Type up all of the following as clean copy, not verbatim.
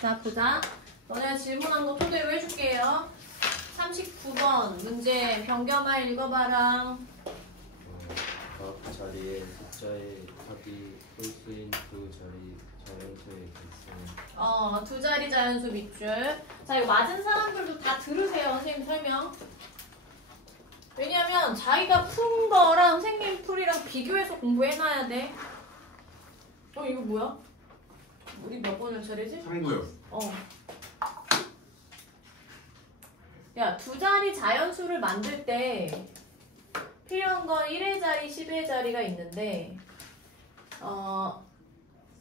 자, 보자. 너네가 질문한 거 토대로 해줄게요. 39번 문제 변경아 읽어봐라. 각 자리에 숫자의 합이 홀수인 두 자리 자연수의 개수는 두 자리 자연수 밑줄. 자, 이거 맞은 사람들도 다 들으세요. 선생님 설명. 왜냐면 자기가 푼 거랑 선생님 풀이랑 비교해서 공부해놔야 돼. 이거 뭐야? 우리 몇 번을 차례지? 3구요. 야, 두 자리 자연수를 만들 때 필요한 건 1의 자리, 10의 자리가 있는데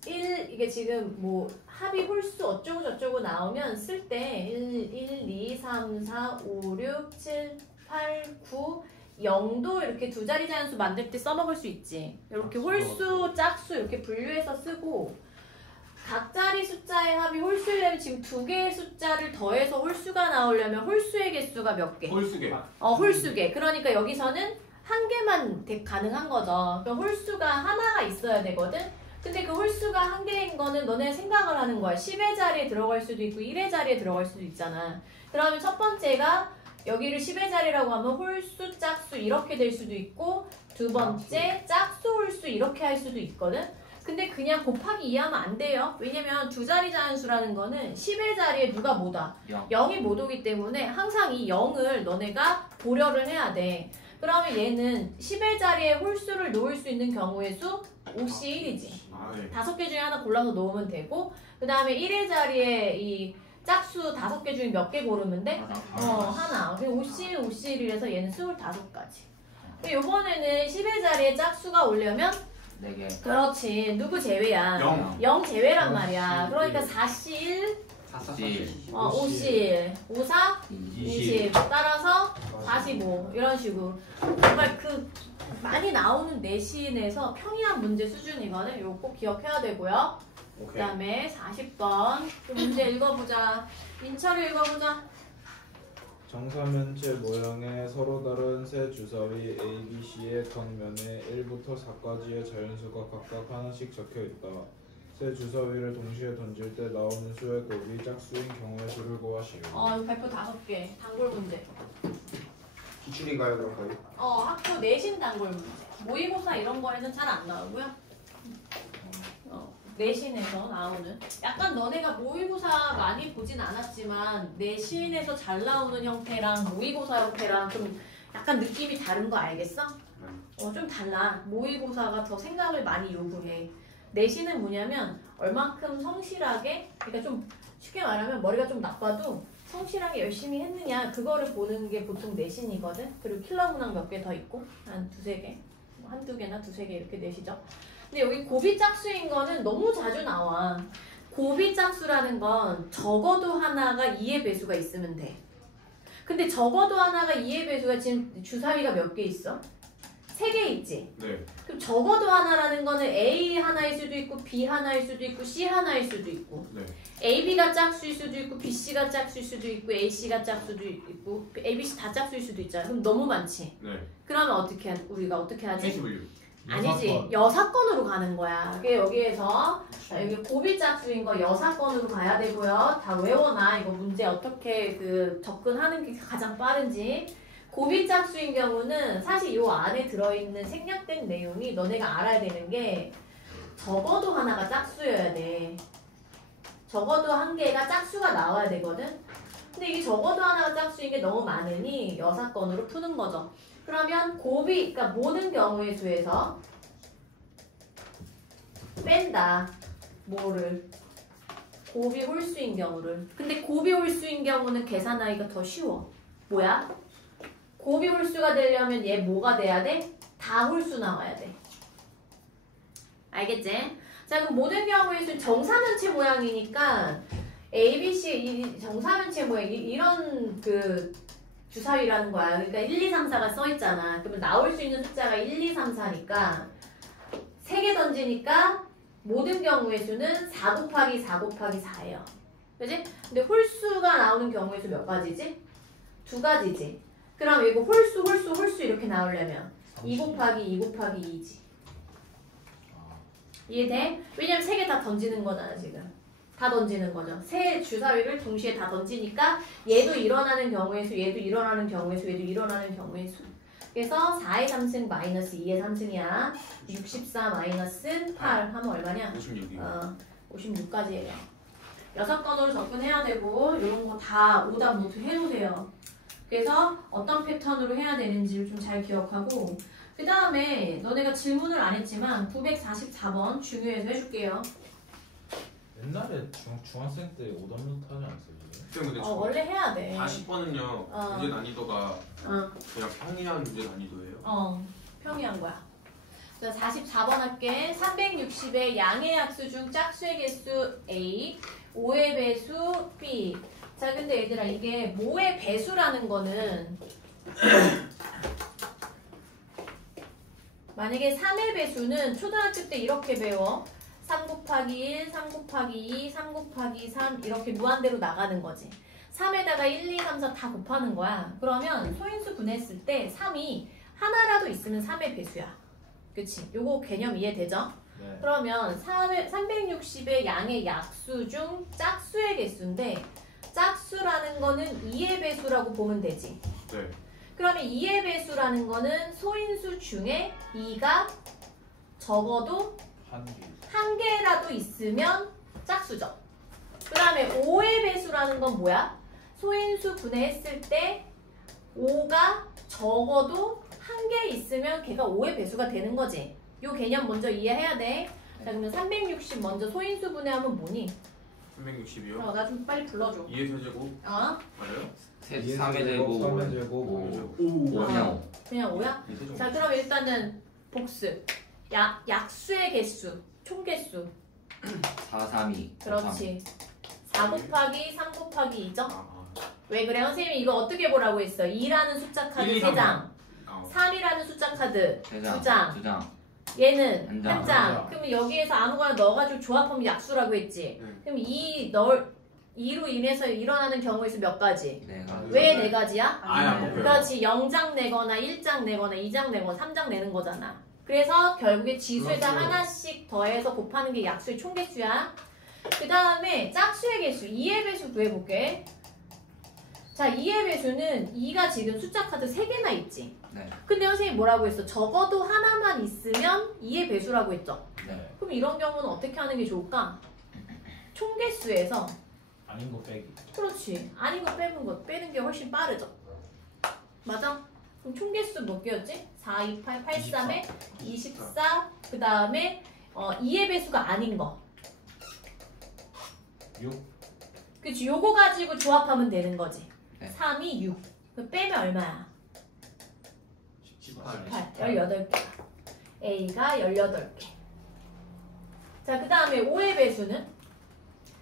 이게 지금 뭐 합이 홀수 어쩌고 저쩌고 나오면 쓸 때 1, 2, 3, 4, 5, 6, 7, 8, 9, 0도 이렇게 두 자리 자연수 만들 때 써먹을 수 있지. 이렇게 홀수, 짝수 이렇게 분류해서 쓰고 각 자리 숫자의 합이 홀수려면 지금 두 개의 숫자를 더해서 홀수가 나오려면 홀수의 개수가 몇 개? 홀수개. 홀수개. 그러니까 여기서는 한 개만 가능한 거죠. 그러니까 홀수가 하나가 있어야 되거든. 근데 그 홀수가 한 개인 거는 너네 생각을 하는 거야. 10의 자리에 들어갈 수도 있고 1의 자리에 들어갈 수도 있잖아. 그러면 첫 번째가 여기를 10의 자리라고 하면 홀수, 짝수 이렇게 될 수도 있고 두 번째 짝수, 홀수 이렇게 할 수도 있거든. 근데 그냥 곱하기 2 하면 안 돼요. 왜냐면 두 자리 자연수라는 거는 10의 자리에 누가 못 와? 0이 못 오기 때문에 항상 이 0을 너네가 고려를 해야 돼. 그러면 얘는 10의 자리에 홀수를 놓을 수 있는 경우의 수 5C1이지. 네. 5개 중에 하나 골라서 놓으면 되고 그 다음에 1의 자리에 이 짝수 5개 중에 몇 개 고르면 돼? 하나. 5C1, 5C1이라서 얘는 25가지. 요번에는 10의 자리에 짝수가 오려면 4개. 그렇지. 누구 제외야? 0 제외란 말이야. 그러니까 4C1, 5C1, 54, 20. 따라서 45. 이런 식으로. 정말 많이 나오는 내신에서 평이한 문제 수준이거든. 이거 꼭 기억해야 되고요. 그 다음에 40번. 문제 읽어보자. 민철이 읽어보자. 정사면체 모양의 서로 다른 세 주사위 A, B, C의 각면에 1부터 4까지의 자연수가 각각 하나씩 적혀있다. 세 주사위를 동시에 던질 때 나오는 수의 곱이 짝수인 경우의 수를 구하시오. 이거 발표 5개. 단골 문제. 기출인가요, 그럼 거의? 학교 내신 단골 문제. 모의고사 이런 거에는 잘 안 나오고요. 내신에서 나오는. 약간 너네가 모의고사 많이 보진 않았지만 내신에서 잘 나오는 형태랑 모의고사 형태랑 좀 약간 느낌이 다른 거 알겠어? 좀 달라. 모의고사가 더 생각을 많이 요구해. 내신은 뭐냐면 얼만큼 성실하게, 그러니까 좀 쉽게 말하면 머리가 좀 나빠도 성실하게 열심히 했느냐 그거를 보는 게 보통 내신이거든. 그리고 킬러 문항 몇 개 더 있고 한 2-3개, 한두 개나 2-3개 이렇게 내시죠. 근데 여기 고비 짝수인 거는 너무 자주 나와. 고비 짝수라는 건 적어도 하나가 2의 배수가 있으면 돼. 근데 적어도 하나가 2의 배수가 지금 주사위가 몇 개 있어? 3개 있지? 네. 그럼 적어도 하나라는 거는 A 하나일 수도 있고 B 하나일 수도 있고 C 하나일 수도 있고 네. AB가 짝수일 수도 있고 BC가 짝수일 수도 있고 AC가 짝수도 있고 ABC 다 짝수일 수도 있잖아. 그럼 너무 많지? 네. 그러면 우리가 어떻게 하지? 21. 아니지. 여사건으로 가는 거야. 그게 여기에서 여기 고비 짝수인 거 여사건으로 가야 되고요. 다 외워놔. 이거 문제 어떻게 접근하는 게 가장 빠른지. 고비 짝수인 경우는 사실 이 안에 들어있는 생략된 내용이 너네가 알아야 되는 게 적어도 하나가 짝수여야 돼. 적어도 한 개가 짝수가 나와야 되거든. 근데 이게 적어도 하나가 짝수인 게 너무 많으니 여사건으로 푸는 거죠. 그러면 고비, 그러니까 모든 경우의 수에서 뺀다. 뭐를? 고비 홀수인 경우를. 근데 고비 홀수인 경우는 계산하기가 더 쉬워. 뭐야? 고비 홀수가 되려면 얘 뭐가 돼야 돼? 다 홀수 나와야 돼. 알겠지? 자, 그럼 모든 경우의 수 정사면체 모양이니까 A, B, C 이 정사면체 모양 이런 주사위라는 거야. 그러니까 1, 2, 3, 4가 써있잖아. 그러면 나올 수 있는 숫자가 1, 2, 3, 4니까 3개 던지니까 모든 경우의 수는 4 곱하기 4 곱하기 4예요. 그지? 근데 홀수가 나오는 경우의 수 몇 가지지? 2가지지. 그럼 이거 홀수 이렇게 나오려면 2 곱하기 2 곱하기 2지. 이해돼? 왜냐면 3개 다 던지는 거잖아 지금. 다 던지는 거죠. 세 주사위를 동시에 다 던지니까 얘도 일어나는 경우의 수, 얘도 일어나는 경우의 수, 얘도 일어나는 경우의 수. 그래서 4의 3승 마이너스 2의 3승이야. 64 마이너스 8 하면 얼마냐? 56이요. 56까지예요. 6건으로 접근해야 되고 이런 거 다 오답 노트 해놓으세요. 그래서 어떤 패턴으로 해야 되는지를 좀 잘 기억하고 그 다음에 너네가 질문을 안 했지만 944번 중요해서 해줄게요. 옛날에 중학생 때 오답 노트 하지 않았어요? 근데 원래 해야 돼. 40번은요 문제 난이도가 그냥 평이한 문제 난이도예요. 평이한 거야. 자, 44번 할게. 360의 양의 약수 중 짝수의 개수 A, 5의 배수 B. 자, 근데 얘들아 이게 뭐의 배수라는 거는 만약에 3의 배수는 초등학교 때 이렇게 배워. 3 곱하기 1, 3 곱하기 2, 3 곱하기 3 이렇게 무한대로 나가는 거지. 3에다가 1, 2, 3, 4 다 곱하는 거야. 그러면 소인수 분했을 때 3이 하나라도 있으면 3의 배수야. 그치? 요거 개념 이해되죠? 네. 그러면 360의 양의 약수 중 짝수의 개수인데 짝수라는 거는 2의 배수라고 보면 되지. 네. 그러면 2의 배수라는 거는 소인수 중에 2가 적어도 한 개라도 있으면 짝수죠. 그 다음에 5의 배수라는 건 뭐야? 소인수 분해했을 때 5가 적어도 한 개 있으면 걔가 5의 배수가 되는 거지. 요 개념 먼저 이해해야 돼. 자, 그러면 360 먼저 소인수 분해하면 뭐니? 360이요? 나 좀 빨리 불러줘. 2의 세제곱 어? 맞아요? 3의 제곱, 3의 제곱, 5. 그냥 5야? 자, 그럼 일단은 복습. 약수의 개수, 총개수. 4, 3, 2. 그렇지. 4 곱하기 3 곱하기 2죠? 아, 왜 그래? 선생님이 이거 어떻게 보라고 했어? 2라는 숫자 카드 1, 2, 3, 3장, 3이라는 숫자 카드 2장, 2장. 얘는 한 장. 1장. 그러면 여기에서 아무거나 넣어가지고 조합하면 약수라고 했지. 네. 그럼 2로 인해서 일어나는 경우의 수 몇 가지? 네 가지. 왜 네 가지야? 안 먹혀요. 그렇지. 0장 내거나 1장 내거나 2장 내거나 3장 내는 거잖아. 그래서 결국에 지수에다 그렇죠. 하나씩 더해서 곱하는 게 약수의 총개수야. 그 다음에 짝수의 개수 2의 배수 구해볼게. 자, 2의 배수는 2가 지금 숫자 카드 3개나 있지. 네. 근데 선생님이 뭐라고 했어? 적어도 하나만 있으면 2의 배수라고 했죠. 네. 그럼 이런 경우는 어떻게 하는 게 좋을까? 총개수에서 아닌 거 빼기. 그렇지. 아닌 거 빼는 게 훨씬 빠르죠. 맞아? 그럼 총개수 몇 개였지? 4, 2, 8, 8, 3에 24. 그 다음에 2의 배수가 아닌 거. 6. 그치? 요거 가지고 조합하면 되는 거지. 네. 3이 6. 그 빼면 얼마야? 18. 8. 18개야. A가 18개. 자, 그 다음에 5의 배수는?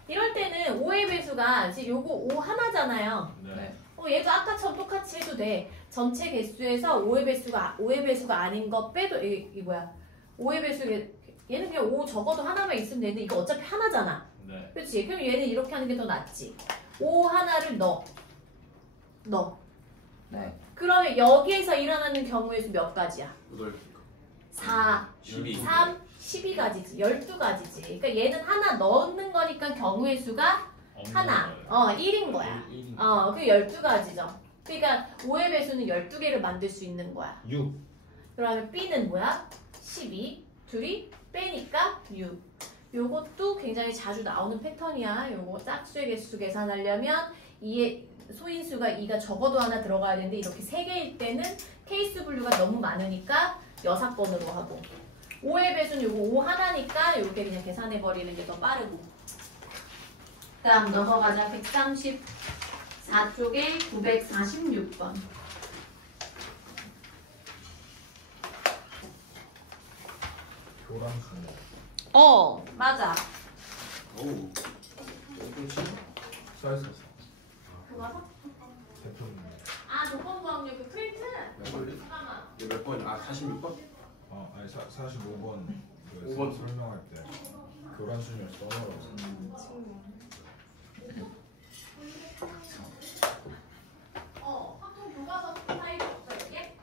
이럴 때는 5의 배수가 지금 요거 5 하나잖아요. 네. 얘도 아까처럼 똑같이 해도 돼. 전체 개수에서 5의 배수가 아닌 거 빼도 이 뭐야? 5의 배수 얘는 그냥 5 적어도 하나만 있으면 되는데 이거 어차피 하나잖아. 네. 그렇지? 그럼 얘는 이렇게 하는 게 더 낫지. 5 하나를 넣어. 네. 그러면 여기에서 일어나는 경우의 수 몇 가지야? 8개. 4, 12. 3, 12가지지. 12가지지. 그러니까 얘는 하나 넣는 거니까 경우의 수가 하나. 1인 거야. 1인. 그 12가지죠. 그러니까 5의 배수는 12개를 만들 수 있는 거야. 6. 그러면 B는 뭐야? 12. 둘이 빼니까 6. 요것도 굉장히 자주 나오는 패턴이야. 요거 짝수의 개수 계산하려면 소인수가 2가 적어도 하나 들어가야 되는데 이렇게 3개일 때는 케이스 분류가 너무 많으니까 6번으로 하고 5의 배수는 요거 5 하나니까 이렇게 그냥 계산해버리는 게 더 빠르고 그 다음 넘어가자. 134쪽에 946번. 교란수네. 맞아. 오. 사이즈 그거 대표님. 조건부학력 그 프린트? 몇 번이요? 잠깐만. 이거 몇 번? 46번? 아니 45번. 그 5번. 설명할 때 교란수녀 써놓으라고. 학교 교과서 파일이 없어 이게?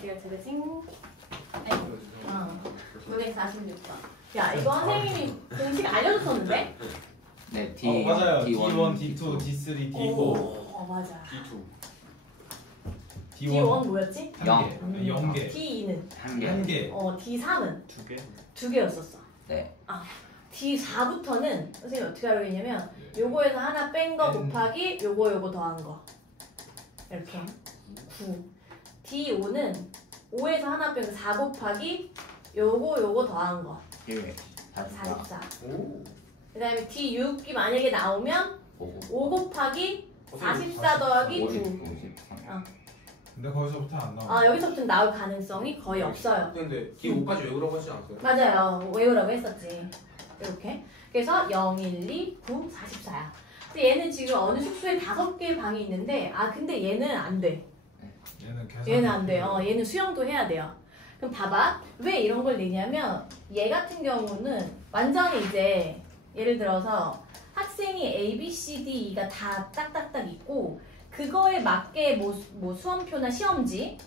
어디가 제대생? 아이고. 946번. 야, 이거 선생님이 공식 알려줬었는데? 네, D 맞아요. D1, D1, D2, D3, D4. 맞아. D2 D1 뭐였지? 영. 0개. D2는? 한 개. 1개. D3은? 2개? 2개였었어. 네. D4부터는 선생님이 어떻게 하려고 했냐면 요거에서 하나 뺀 거 곱하기 요거 더한 거 이렇게 9. D5는 5에서 하나 뺀 거 4 곱하기 요거 더한 거 1. 44. 오. 그 다음에 D6이 만약에 나오면 5 곱하기 44 더하기 9. 53. 근데 거기서부터 안 나와. 여기서부터 나올 가능성이 거의 없어요. 근데 D5까지 외우라고 하지 않았어요? 맞아요. 외우라고 했었지. 이렇게. 그래서 0, 1, 2, 9, 44야. 근데 얘는 지금 어느 숙소에 5개의 방이 있는데 근데 얘는 안 돼. 얘는 계산. 얘는 안 돼. 얘는 수영도 해야 돼요. 그럼 봐봐. 왜 이런 걸 내냐면 얘 같은 경우는 완전히 이제 예를 들어서 학생이 A, B, C, D, E가 다 딱딱딱 있고 그거에 맞게 뭐 수험표나 시험지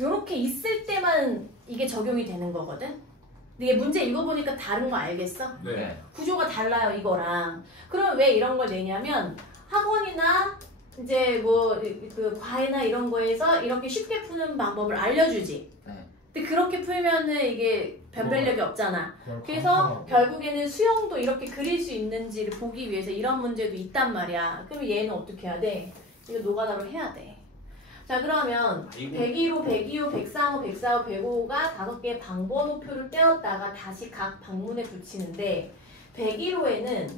요렇게 있을 때만 이게 적용이 되는 거거든. 근데 얘 문제 읽어보니까 다른 거 알겠어? 네. 구조가 달라요 이거랑. 그럼 왜 이런 걸 내냐면 학원이나 이제 뭐 그 과외나 이런 거에서 이렇게 쉽게 푸는 방법을 알려주지. 네. 근데 그렇게 풀면은 이게 변별력이 없잖아. 그래서 결국에는 수영도 이렇게 그릴 수 있는지를 보기 위해서 이런 문제도 있단 말이야. 그럼 얘는 어떻게 해야 돼? 이거 노가다로 해야 돼. 자 그러면 101호, 102호, 103호, 104호, 105호가 5개의 방번호표를 떼었다가 다시 각 방문에 붙이는데 101호에는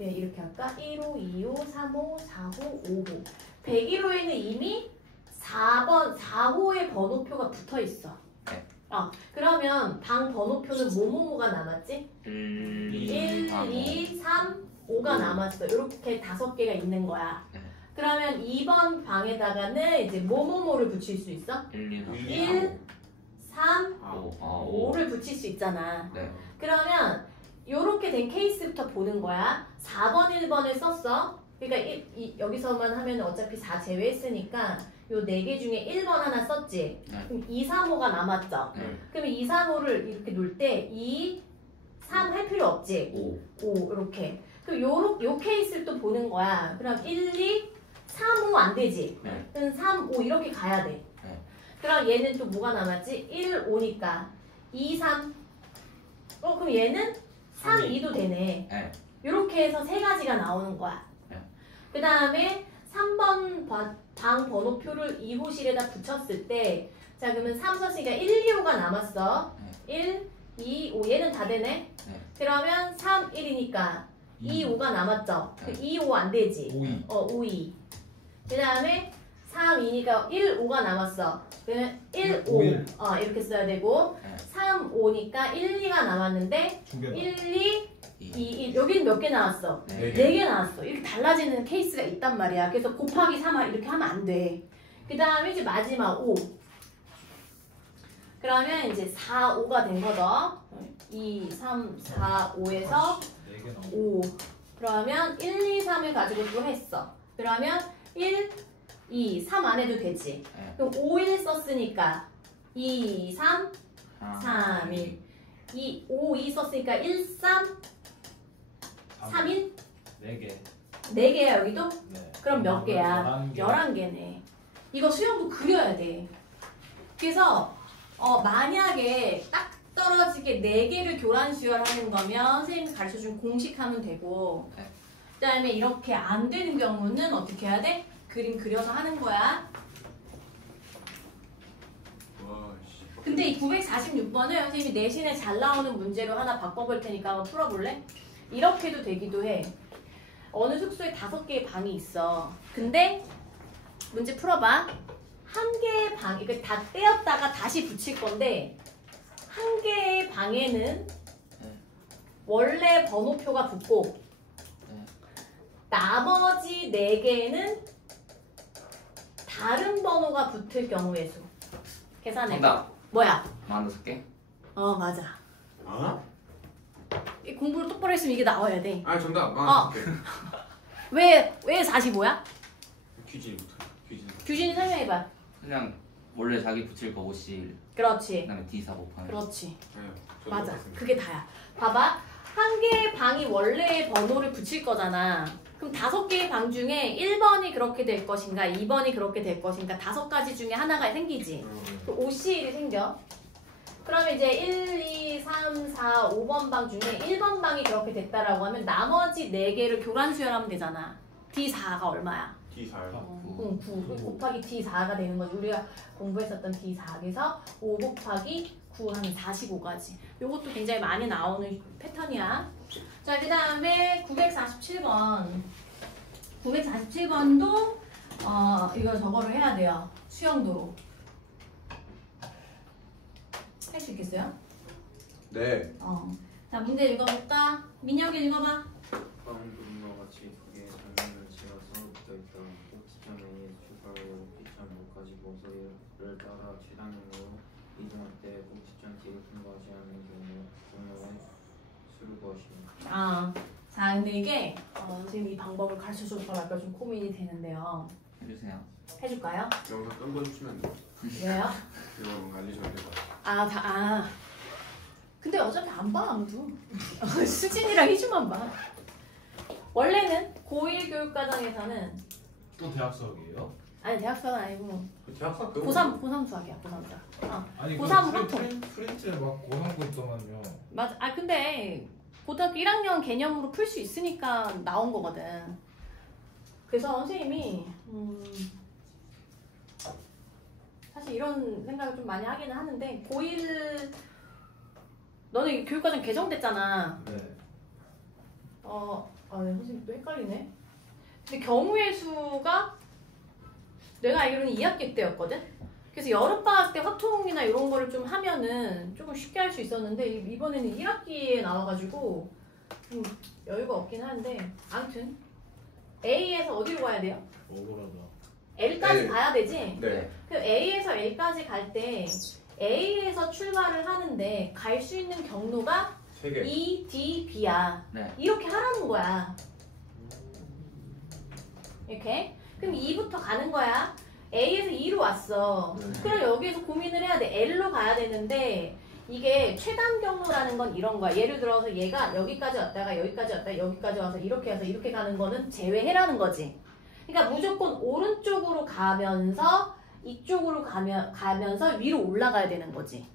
이렇게 할까? 1호, 2호, 3호, 4호, 5호 101호에는 이미 4호의 번호표가 붙어 있어. 네. 그러면 방 번호표는 뭐뭐뭐가 남았지? 1, 1, 2, 3, 5가 남았어. 이렇게 5개가 있는 거야. 네. 그러면 2번 방에다가는 이제 뭐뭐뭐를 붙일 수 있어? 1, 3, 5를 붙일 수 있잖아. 네. 그러면 요렇게 된 케이스부터 보는 거야. 4번, 1번을 썼어. 그러니까 여기서만 하면 어차피 4 제외했으니까 요 4개 중에 1번 하나 썼지. 네. 그럼 2, 3, 5가 남았죠. 네. 그러면 2, 3, 5를 이렇게 놓을 때 2, 3 할 필요 없지. 5 이렇게. 그럼 요 케이스를 또 보는 거야. 그럼 1, 2, 3, 5 안 되지. 네. 그럼 3, 5 이렇게 가야 돼. 네. 그럼 얘는 또 뭐가 남았지? 1, 5니까 2, 3. 그럼 얘는 3, 2도 되네. 네. 이렇게 해서 3가지가 나오는 거야. 네. 그 다음에 3번 방 번호표를 2호실에다 붙였을 때, 자, 그러면 3, 4, 4가 1, 2, 5가 남았어. 1, 2, 5. 얘는 다 되네. 네. 그러면 3, 1이니까 2, 5가 남았죠. 네. 2, 5 안 되지. 5, 2. 그 다음에 3, 2니까 1, 5가 남았어. 그러면 1, 5. 이렇게 써야 되고, 네. 3, 5니까 1, 2가 남았는데, 1, 2, 2, 여기는 몇 개 나왔어? 네. 4개 나왔어. 이렇게 달라지는 케이스가 있단 말이야. 그래서 곱하기 3 이렇게 하면 안 돼. 그 다음에 이제 마지막 5. 그러면 이제 4, 5가 된 거죠. 2, 3, 4, 5에서 5. 그러면 1, 2, 3을 가지고 또 했어. 그러면 1, 2, 3 안 해도 되지. 네. 그럼 5, 1 썼으니까 2, 3, 3, 1. 2, 5, 2 썼으니까 1, 3, 3, 1? 4개. 4개야 여기도? 네. 그럼 몇 개야? 11개네. 이거 수영도 그려야 돼. 그래서 만약에 딱 떨어지게 4개를 교란 수열하는 거면 선생님이 가르쳐준 공식 하면 되고, 네. 그 다음에 이렇게 안 되는 경우는 어떻게 해야 돼? 그림 그려서 하는 거야. 근데 이 946번을 선생님이 내신에 잘 나오는 문제로 하나 바꿔볼 테니까 한번 풀어볼래? 이렇게도 되기도 해. 어느 숙소에 5개의 방이 있어. 근데 문제 풀어봐. 한 개의 방, 이거 다 떼었다가 다시 붙일 건데 한 개의 방에는 원래 번호표가 붙고 나머지 4개에는 다른 번호가 붙을 경우의 수. 계산해. 정답. 뭐야? 46개? 맞아. 아? 이 공부를 똑바로 했으면 이게 나와야 돼. 아 정답. 왜 45야? 귀진부터. 귀진. 규진이 설명해봐. 그냥 원래 자기 붙일 거 OC 그렇지. 그다음에 D4 곱하면. 그렇지. 네, 저도 맞아. 똑같습니다. 그게 다야. 봐봐. 한 개의 방이 원래의 번호를 붙일 거잖아. 그럼 5개의 방 중에 1번이 그렇게 될 것인가, 2번이 그렇게 될 것인가, 5가지 중에 하나가 생기지. 그 OCL이 생겨. 그럼 이제 1, 2, 3, 4, 5번 방 중에 1번 방이 그렇게 됐다라고 하면 나머지 4개를 교란 수열하면 되잖아. D4가 얼마야? D4요. 9 곱하기 D4가 되는 거지. 우리가 공부했었던 D4에서 5 곱하기 9 하면 45가지. 요것도 굉장히 많이 나오는 패턴이야. 자, 그 다음에 947번. 947번도 이거 저거를 해야 돼요. 수영도로. 할 수 있겠어요? 네. 자, 문제 읽어볼까? 민혁이 읽어봐. 다음 그림과 같이 두 개의 장면을 지어서 붙어있다. 꼭지점에 주사위로 꼭지점 목까지 모서리를 따라 최단으로 이동할 때 꼭지점 뒤를 통과하지 않는 경우에 수를 구하시오. 자, 근데 이게 선생님이 이 방법을 가르쳐줄까 말까 좀 고민이 되는데요. 해주세요. 해줄까요? 영상 끊어주시면 안 돼요. 왜요? 이거 알리셔야 될 것 같아요. 근데 어차피 안 봐, 아무도. 수진이랑 희주만 봐. 원래는 고1 교육과정에서는 또 대학 수학이에요? 아니 대학 수학은 아니고 대학사 고3 수학이야. 고3 수학. 아니 고3 그 보통. 프린트에 막 고상고 있더만요. 맞아. 근데 고등학교 1학년 개념으로 풀 수 있으니까 나온 거거든. 그래서 선생님이 사실 이런 생각을 좀 많이 하기는 하는데 고1 너는 교육과정 개정됐잖아. 네. 선생님 또 헷갈리네. 근데 경우의 수가 내가 알기로는 2학기 때였거든? 그래서 여름방학 때 화통이나 이런 거를 좀 하면은 조금 쉽게 할 수 있었는데 이번에는 1학기에 나와가지고 좀 여유가 없긴 한데 아무튼 A에서 어디로 가야 돼요? 억울하다. L까지 L. 가야 되지? 네. 그 A에서 L까지 갈 때 A에서 출발을 하는데 갈 수 있는 경로가 3개. E, D, B야. 네. 이렇게 하라는 거야. 이렇게. 그럼 2부터 가는 거야. A에서 2로 왔어. 그럼 여기에서 고민을 해야 돼. L로 가야 되는데 이게 최단 경로라는 건 이런 거야. 예를 들어서 얘가 여기까지 왔다가 여기까지 왔다가 여기까지 와서 이렇게 가는 거는 제외해라는 거지. 그러니까 무조건 오른쪽으로 가면서 이쪽으로 가면서 위로 올라가야 되는 거지.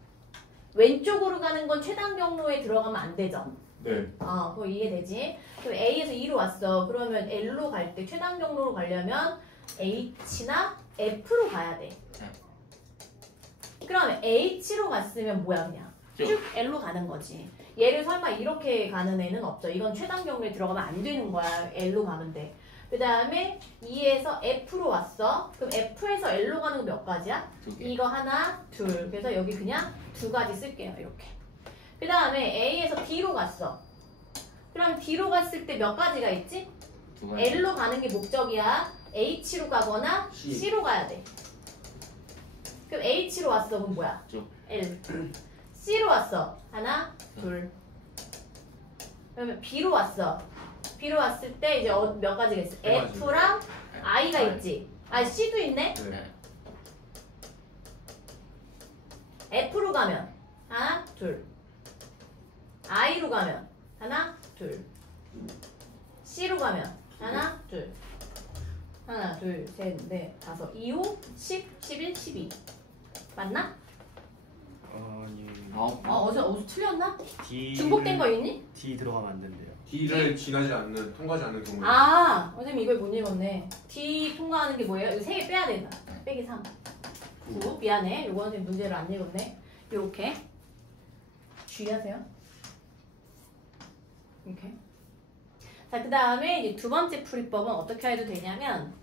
왼쪽으로 가는 건 최단 경로에 들어가면 안 되죠. 네. 그거 이해되지? 그럼 A에서 E로 왔어. 그러면 L로 갈 때 최단 경로로 가려면 H나 F로 가야 돼. 그럼 H로 갔으면 뭐야 그냥 쭉 L로 가는 거지. 얘를 설마 이렇게 가는 애는 없죠. 이건 최단 경로에 들어가면 안 되는 거야. L로 가면 돼. 그 다음에 E에서 F로 왔어. 그럼 F에서 L로 가는 거 몇 가지야? 2개. 이거 하나, 둘. 그래서 여기 그냥 2가지 쓸게요. 이렇게. 그 다음에 A에서 D로 갔어. 그럼 D로 갔을 때 몇 가지가 있지? 2가지. L로 가는 게 목적이야. H로 가거나 C로 가야 돼. 그럼 H로 왔어. 그럼 뭐야? 쭉. L. C로 왔어. 하나, 둘. 그러면 B로 왔어. B로 왔을 때 이제 몇 가지가 있어? 세 가지. F랑 I가 있지. C도 있네. 네. F로 가면 하나, 둘. I로 가면 하나, 둘. C로 가면 하나, 둘. 하나, 둘, 셋, 넷, 다섯, 2, 5, 10, 11, 12. 맞나? 아니 어디서 틀렸나? D 중복된 거 있니? D 들어가면 안 된대요. D를 통과하지 않는 경우에 선생님 이걸 못 읽었네. D 통과하는 게 뭐예요? 이거 3개 빼야 된다. 빼기 3. 9. 미안해. 요거 선생님 문제를 안 읽었네. 요렇게. 주의하세요. 이렇게. 자, 그 다음에 이제 두 번째 풀이법은 어떻게 해도 되냐면,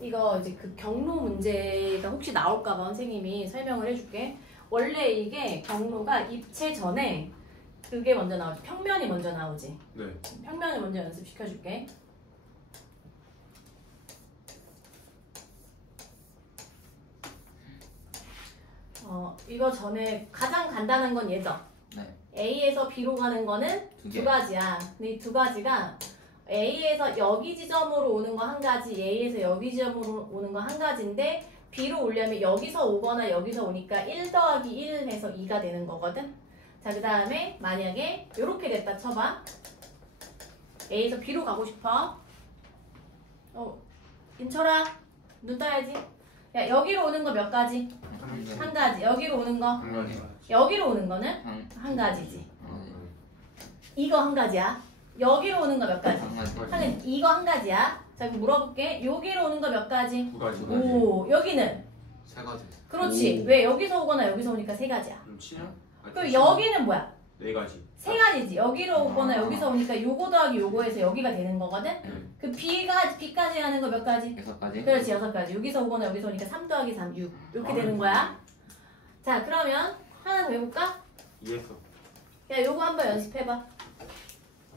이거 이제 그 경로 문제가 혹시 나올까봐 선생님이 설명을 해줄게. 원래 이게 경로가 입체 전에 그게 먼저 나오지. 평면이 먼저 나오지. 네. 평면을 먼저 연습시켜줄게. 이거 전에 가장 간단한 건 얘죠. 네. A에서 B로 가는 거는 두 두 개. 가지야. 근데 이 2가지가 A에서 여기 지점으로 오는 거 한 가지, A에서 여기 지점으로 오는 거 한 가지인데 B로 오려면 여기서 오거나 여기서 오니까 1 더하기 1 해서 2가 되는 거거든. 자, 그 다음에 만약에 이렇게 됐다 쳐봐. A에서 B로 가고 싶어. 인철아, 눈 떠야지. 야, 여기로 오는 거 몇 가지? 한 가지. 여기로 오는 거? 한 가지. 여기로 오는 거는 한 가지지. 이거 한 가지야. 여기로 오는 거 몇 가지? 하긴 이거 한 가지야. 자, 그럼 물어볼게. 여기로 오는 거 몇 가지? 두 가지. 오, 여기는? 세 가지. 그렇지. 왜 여기서 오거나 여기서 오니까 세 가지야. 그럼 치냐? 그럼 여기는 뭐야? 네 가지. 세 가지지. 여기로 오거나 여기서 오니까 요거 더하기 요거에서 여기가 되는 거거든? 그 B까지 하는 거 몇 가지? 6가지. 그렇지, 6가지. 여기서 오거나 여기서 오니까 3 더하기 3, 6. 이렇게 되는 거야. 자, 그러면 하나 더 해볼까? 이해했어. 야, 요거 한번 연습해봐.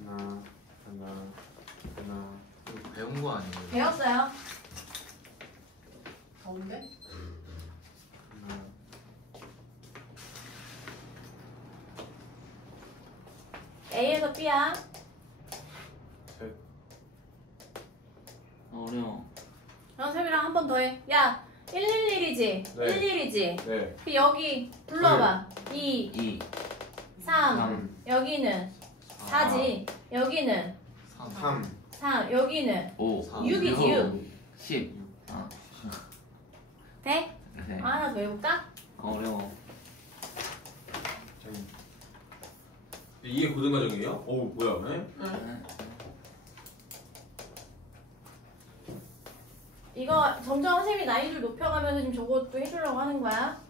하나. 이거 배운 거 아니에요? 배웠어요. 더운데? 하나. A에서 B야. 어려워. 세빈이랑 한 번 더 해. 야, 111이지? 네. 11이지? 네. 그 여기 불러봐. 2, 2, 3. 여기는 4지. 여기는 3. 3. 여기는 5, 6이지, 6. 10. 돼? 네. 하나 더 해볼까? 어려워. 이게 고등 과정이에요? 오 뭐야? 네? 이거 점점 선생님이 난이도를 높여가면서 지금 저것도 해주려고 하는 거야.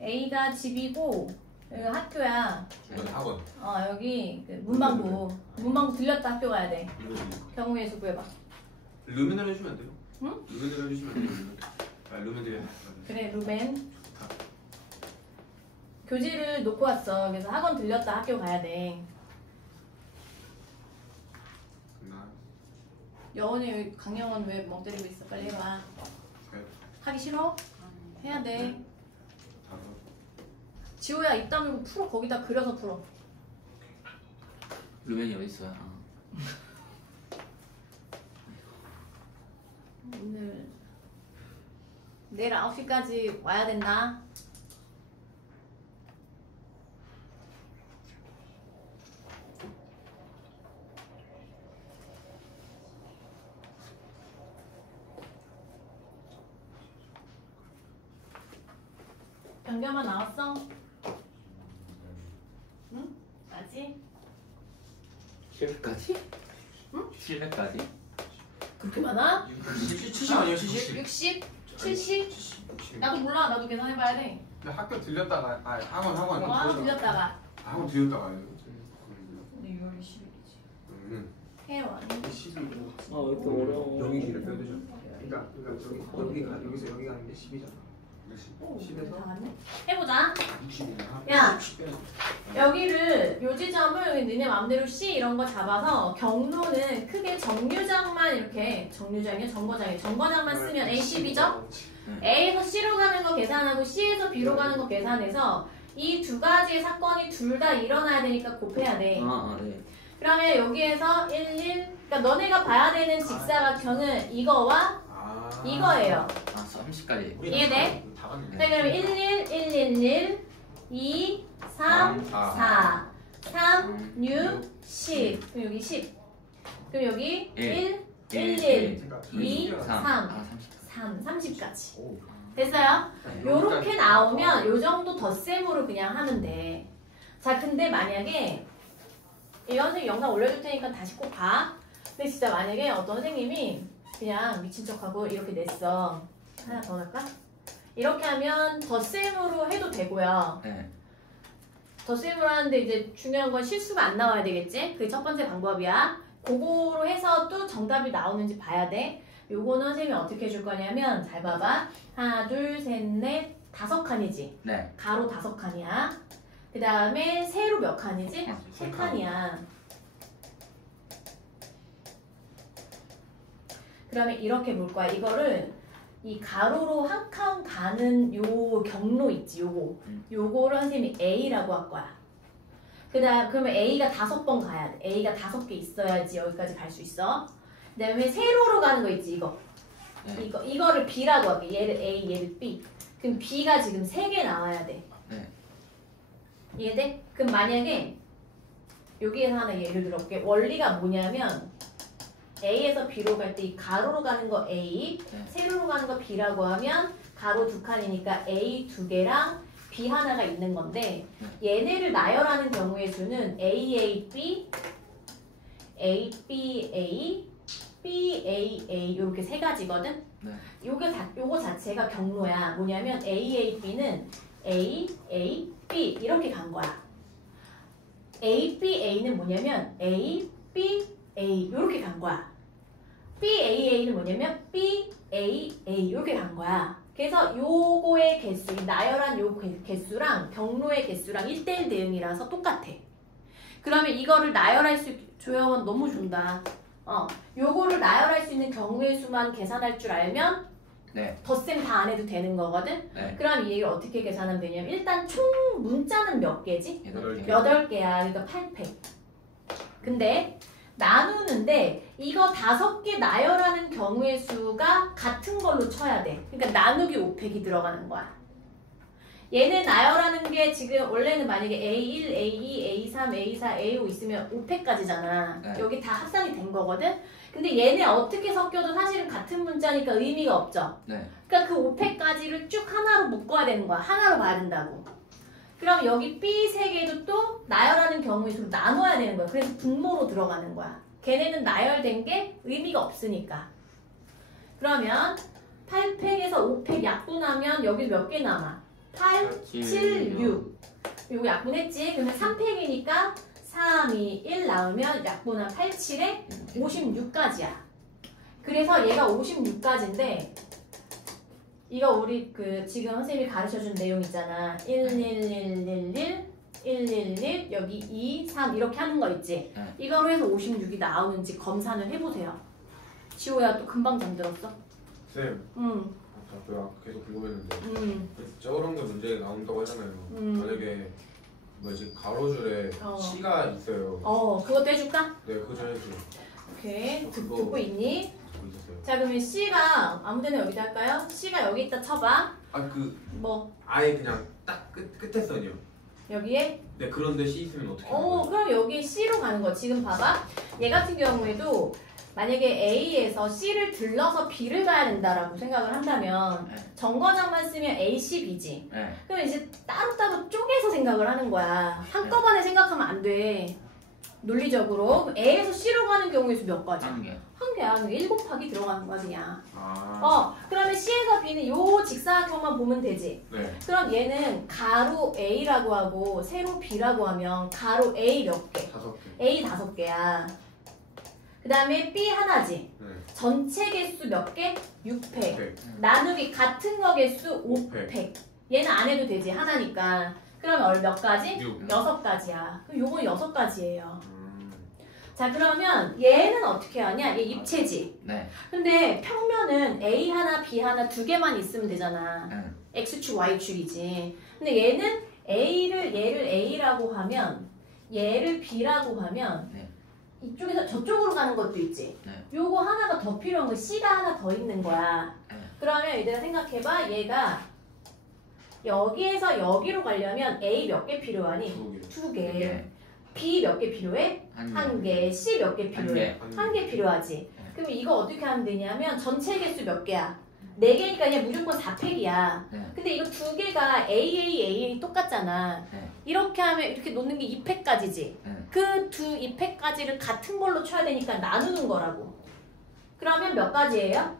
A가 집이고 여기가 학교야. 중간 학원. 여기 그 문방구. 문방구 들렸다 학교 가야 돼. 경우의 수 구해봐. 루멘을 해주면 안 돼요? 응? 루멘을 해주면 안 돼요? 루멘을 그래, 루벤. 교지를 놓고 왔어. 그래서 학원 들렸다 학교 가야 돼. 하나. 여원이 여기 강영원 왜 멍 때리고 있어? 빨리 해봐. 셋. 하기 싫어? 해야 돼. 다섯. 지호야 입 다물고 풀어. 거기다 그려서 풀어. 루벤이 어디 있어요? 오늘 내일 9시까지 와야 된다. 변경만 나왔어? 응? 아직? 700까지? 응? 700까지? 그렇게 많아? 70 아니에요? 70? 60? 70? 나도 몰라. 나도 계산해봐야 돼. 근데 학교 들렸다가 학원 와, 들렸다가. 학원 들렸다가 아니에요? 근데 6월 20일이지. 해와. 10이고 아, 왜 이렇게 어려워? 영희기를 빼주죠. 그러니까 여기서 여기 가는 게 10이잖아. 10에서 다 갔네? 해보자. 60이네. 야, 여기를 요 지점을 니네 맘대로 C 이런 거 잡아서 경로는 크게 정류장만 이렇게 정류장이야 정거장만 쓰면 A 10이죠? A에서 C로 가는 거 계산하고 C에서 B로 가는 거 계산해서 이 두 가지의 사건이 둘 다 일어나야 되니까 곱해야 돼. 네. 그러면 여기에서 1, 1 그러니까 너네가 봐야 되는 직사각형은 이거와 이거예요. 30까지. 이해돼? 다 갔네. 자, 그럼 1, 1, 1, 1, 1, 2, 3, 4, 3, 6, 10. 그럼 여기 10. 그럼 여기 1, 1, 2, 3, 30까지. 됐어요? 요렇게 나오면 요 정도 덧셈으로 그냥 하면 돼. 자, 근데 만약에 이 선생님 영상 올려줄 테니까 다시 꼭 봐. 근데 진짜 만약에 어떤 선생님이 그냥 미친 척하고 이렇게 냈어. 하나 더 할까? 이렇게 하면 덧셈으로 해도 되고요. 네. 덧셈으로 하는데 이제 중요한 건 실수가 안 나와야 되겠지? 그게 첫 번째 방법이야. 그거로 해서 또 정답이 나오는지 봐야 돼. 요거는 선생님이 어떻게 해줄 거냐면 잘 봐봐. 하나, 둘, 셋, 넷, 5칸이지? 네. 가로 5칸이야. 그 다음에 세로 몇 칸이지? 3칸이야. 그러면 이렇게 볼 거야. 이거를 이 가로로 한 칸 가는 요 경로 있지, 요거. 요거를 선생님이 A라고 할 거야. 그러면 A가 5번 가야 돼. A가 5개 있어야지 여기까지 갈 수 있어. 그다음에 세로로 가는 거 있지 이거. 네. 이거를 B라고 할게. 얘를 A, 얘를 B. 그럼 B가 지금 3개 나와야 돼. 네. 이해돼? 그럼 만약에 여기에서 하나 예를 들어볼게. 원리가 뭐냐면 A에서 B로 갈 때 이 가로로 가는 거 A, 네. 세로로 가는 거 B라고 하면 가로 2칸이니까 A 2개랑 B 하나가 있는 건데 얘네를 나열하는 경우의 수는 A, A, B, A, B, A, B, A, A 이렇게 3가지거든? 네. 요거 자체가 경로야. 뭐냐면 A, A, B는 A, A, B 이렇게 간 거야. A, B, A는 뭐냐면 A, B, A 이렇게 간 거야. B, A, A는 뭐냐면 B, A, A 이렇게 간 거야. 그래서 요거의 개수, 나열한 요 개수랑 경로의 개수랑 1:1 대응이라서 똑같아. 그러면 이거를 나열할 수, 조영은 너무 준다. 요거를 나열할 수 있는 경우의 수만 계산할 줄 알면 네. 덧셈 다 안 해도 되는 거거든? 네. 그럼 얘를 어떻게 계산하면 되냐면 일단 총 문자는 몇 개지? 8개. 8개야. 그러니까 8팩. 근데 나누는데 이거 5개 나열하는 경우의 수가 같은 걸로 쳐야 돼. 그러니까 나누기 5팩이 들어가는 거야. 얘는 나열하는 게 지금 원래는 만약에 A1, A2, A3, A4, A5 있으면 5팩까지잖아. 네. 여기 다 합산이 된 거거든? 근데 얘네 어떻게 섞여도 사실은 같은 문자니까 의미가 없죠. 네. 그러니까 그 5팩까지를 쭉 하나로 묶어야 되는 거야. 하나로 봐야 된다고. 그럼 여기 B 3개도 또 나열하는 경우의 수로 나눠야 되는 거야. 그래서 분모로 들어가는 거야. 걔네는 나열된 게 의미가 없으니까. 그러면 8팩에서 5팩 약분하면 여기 몇 개 남아? 8, 7, 6. 이거 약분했지? 그러면 3팩이니까 3, 2, 1 나오면 약분한 8, 7에 56까지야. 그래서 얘가 56까지인데 이거 우리 그 지금 선생님이 가르쳐준 내용 있잖아. 11111 111 여기 2, 3 이렇게 하는 거 있지? 네. 이거로 해서 56이 나오는지 검사를 해보세요. 지호야 또 금방 잠들었어? 쌤, 응. 저 아까 계속 궁금했는데 응. 저런 게 문제가 나온다고 하잖아요. 만약에 뭐지 가로줄에 어. C가 있어요. 그것도 해줄까? 네, 그거 좀 해주세요. 오케이. 그거- 듣고 있니? 듣고 있었어요. 자 그러면 C가 아무데나 여기다 할까요? C가 여기 있다 쳐봐. 뭐 뭐 아예 그냥 딱 끝에 선이요. 여기에? 네, 그런데 C 있으면 어떻게 하는 거예요? 그럼 여기 C로 가는 거. 지금 봐봐. 얘 같은 경우에도 만약에 A에서 C를 들러서 B를 가야 된다라고 생각을 한다면 네. 정거장만 쓰면 A, C, B지. 네. 그럼 이제 따로따로 쪼개서 생각을 하는 거야. 한꺼번에 생각하면 안 돼. 논리적으로. 그럼 A에서 C로 가는 경우의 수 몇 가지? 1개. 한 개야. 1 곱하기 들어가는 거야 그냥. 아, 그러면 C에서 B는 요 직사각형만 보면 되지. 네. 그럼 얘는 가로 A라고 하고 세로 B라고 하면 가로 A 몇 개? 5개. A 5개야. 그 다음에 B 하나지. 네. 전체 개수 몇 개? 6팩. 네. 나누기 같은 거 개수 5팩. 얘는 안 해도 되지. 하나니까. 그러면 몇 가지? 6. 6가지야. 그럼 요건 6가지예요. 음. 자 그러면 얘는 어떻게 하냐? 얘 입체지. 네. 근데 평면은 A 하나, B 하나 2개만 있으면 되잖아. 네. X축, Y축이지. 근데 얘는 얘를 A라고 하면 얘를 B라고 하면 네. 이쪽에서 저쪽으로 가는 것도 있지. 네. 요거 하나가 더 필요한 거 C가 하나 더 있는 거야. 네. 그러면 얘들아 생각해봐. 얘가 여기에서 여기로 가려면 A 몇 개 필요하니? 2개. 2개. 네. B 몇 개 필요해? 한 개. 1개. C 몇 개 필요해? 한 개. 1개 필요하지. 그럼 이거 어떻게 하면 되냐면 전체 개수 몇 개야? 4개니까 그냥 무조건 4팩이야. 네. 근데 이거 2개가 AA 똑같잖아. 네. 이렇게 하면 이렇게 놓는 게 2팩까지지. 네. 그 2팩까지를 같은 걸로 쳐야 되니까 나누는 거라고. 그러면 몇 가지예요?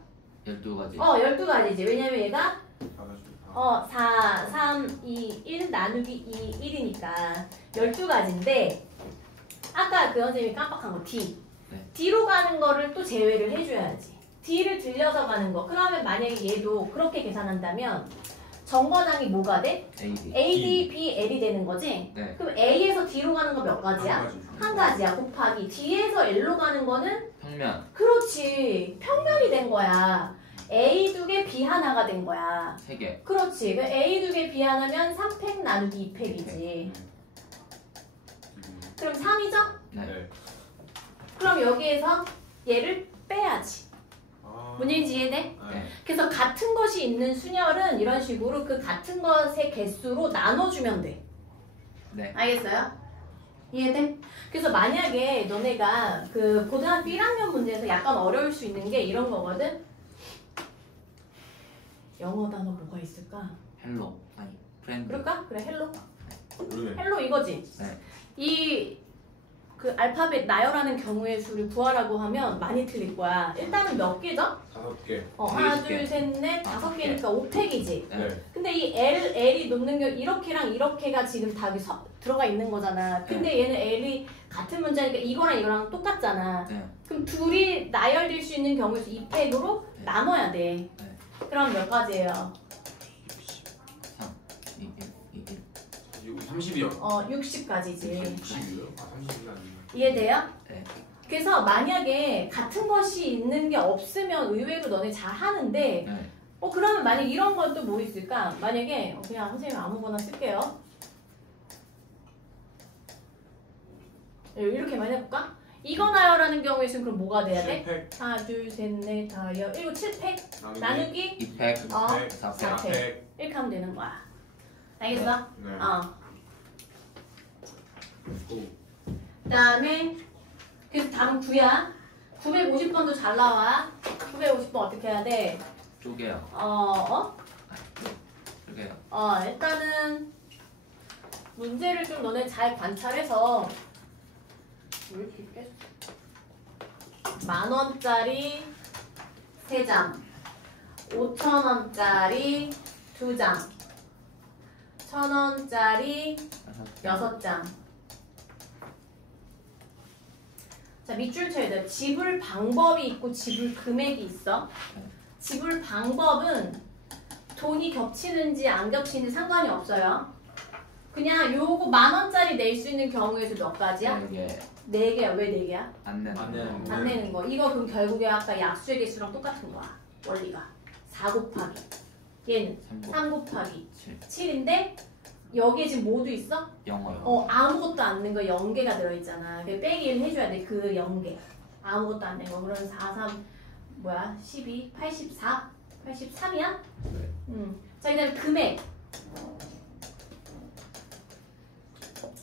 12가지. 12가지지. 왜냐면 얘가 4가지. 4, 3, 2, 1 나누기 2, 1이니까 12가지인데 아까 그 선생님이 깜빡한 거 D. 네. D로 가는 거를 또 제외를 해줘야지. D를 들려서 가는 거. 그러면 만약에 얘도 그렇게 계산한다면 정거장이 뭐가 돼? AD. A, D, B, L이 되는 거지? 네. 그럼 A에서 D로 가는 거 몇 가지야? 한 가지. 한 가지야. 곱하기 D에서 L로 가는 거는 평면. 그렇지. 평면이 된 거야. A 2개, B 하나가 된 거야. 3개. 그렇지. 그 A 2개, B 하나면 3팩 나누기 2팩이지. 그럼 3이죠? 네. 그럼 여기에서 얘를 빼야지. 아. 뭔 얘기인지 이해돼? 네. 그래서 같은 것이 있는 순열은 이런 식으로 그 같은 것의 개수로 나눠주면 돼. 네. 알겠어요? 이해돼? 그래서 만약에 너네가 그 고등학교 1학년 문제에서 약간 어려울 수 있는 게 이런 거거든? 영어 단어 뭐가 있을까? 헬로. 아니 프렌드. 그럴까? 그래, 헬로. 모르네. 헬로 이거지? 네. 이 그 알파벳 나열하는 경우의 수를 구하라고 하면 많이 틀릴 거야. 일단은 몇 개죠? 5개. 하나, 여섯 개. 둘, 셋, 넷, 아, 5개니까 5팩이지. 네. 근데 이 L이 놓는 게 이렇게랑 이렇게가 지금 다 여기 들어가 있는 거잖아. 근데 얘는 L이 같은 문자니까 이거랑 이거랑 똑같잖아. 네. 그럼 둘이 나열될 수 있는 경우에서 2팩으로 네. 나눠야 돼. 네. 그럼 몇 가지예요? 3, 2, 1, 2, 1. 30이요. 60가지지. 60이요? 아 30이 아니에요. 이해돼요? 네. 그래서 만약에 같은 것이 있는 게 없으면 의외로 너네 잘 하는데 네. 그러면 만약 이런 건 또 뭐 있을까? 만약에 그냥 선생님 아무거나 쓸게요. 이렇게 많이 해볼까? 이거 나열하는 경우에는 그럼 뭐가 돼야 돼? 7팩. 하나, 둘, 셋, 넷, 다, 여, 일곱, 7팩 나누기 2팩. 4팩 4팩. 이렇게 하면 되는 거야. 알겠어? 네. 그 다음에 그래서 답은 9야. 950번도 잘 나와. 950번 어떻게 해야 돼? 쪼개요. 쪼개요. 일단은 문제를 좀 너네 잘 관찰해서 왜 이렇게 빼? 10,000원짜리 3장, 5,000원짜리 2장, 1,000원짜리 6장. 자, 밑줄 쳐야 돼. 지불 방법이 있고 지불 금액이 있어. 지불 방법은 돈이 겹치는지 안 겹치는지 상관이 없어요. 그냥 요거 10,000원짜리 낼 수 있는 경우에도 몇 가지야? 이게 4개야. 왜 4개야? 안 내는. 안 내는 안 내는 거. 이거 그럼 결국에 아까 약수의 개수랑 똑같은 거야. 원리가. 4 곱하기. 얘는 3 곱하기 7. 7인데 여기에 지금 뭐도 있어? 영어요. 아무것도 안 낸 거 0개가 들어있잖아. 그 빼기를 해줘야 돼. 그 0개. 아무것도 안 낸 거. 그러면 4, 3, 12, 84? 83이야? 네. 자, 그 다음에 금액.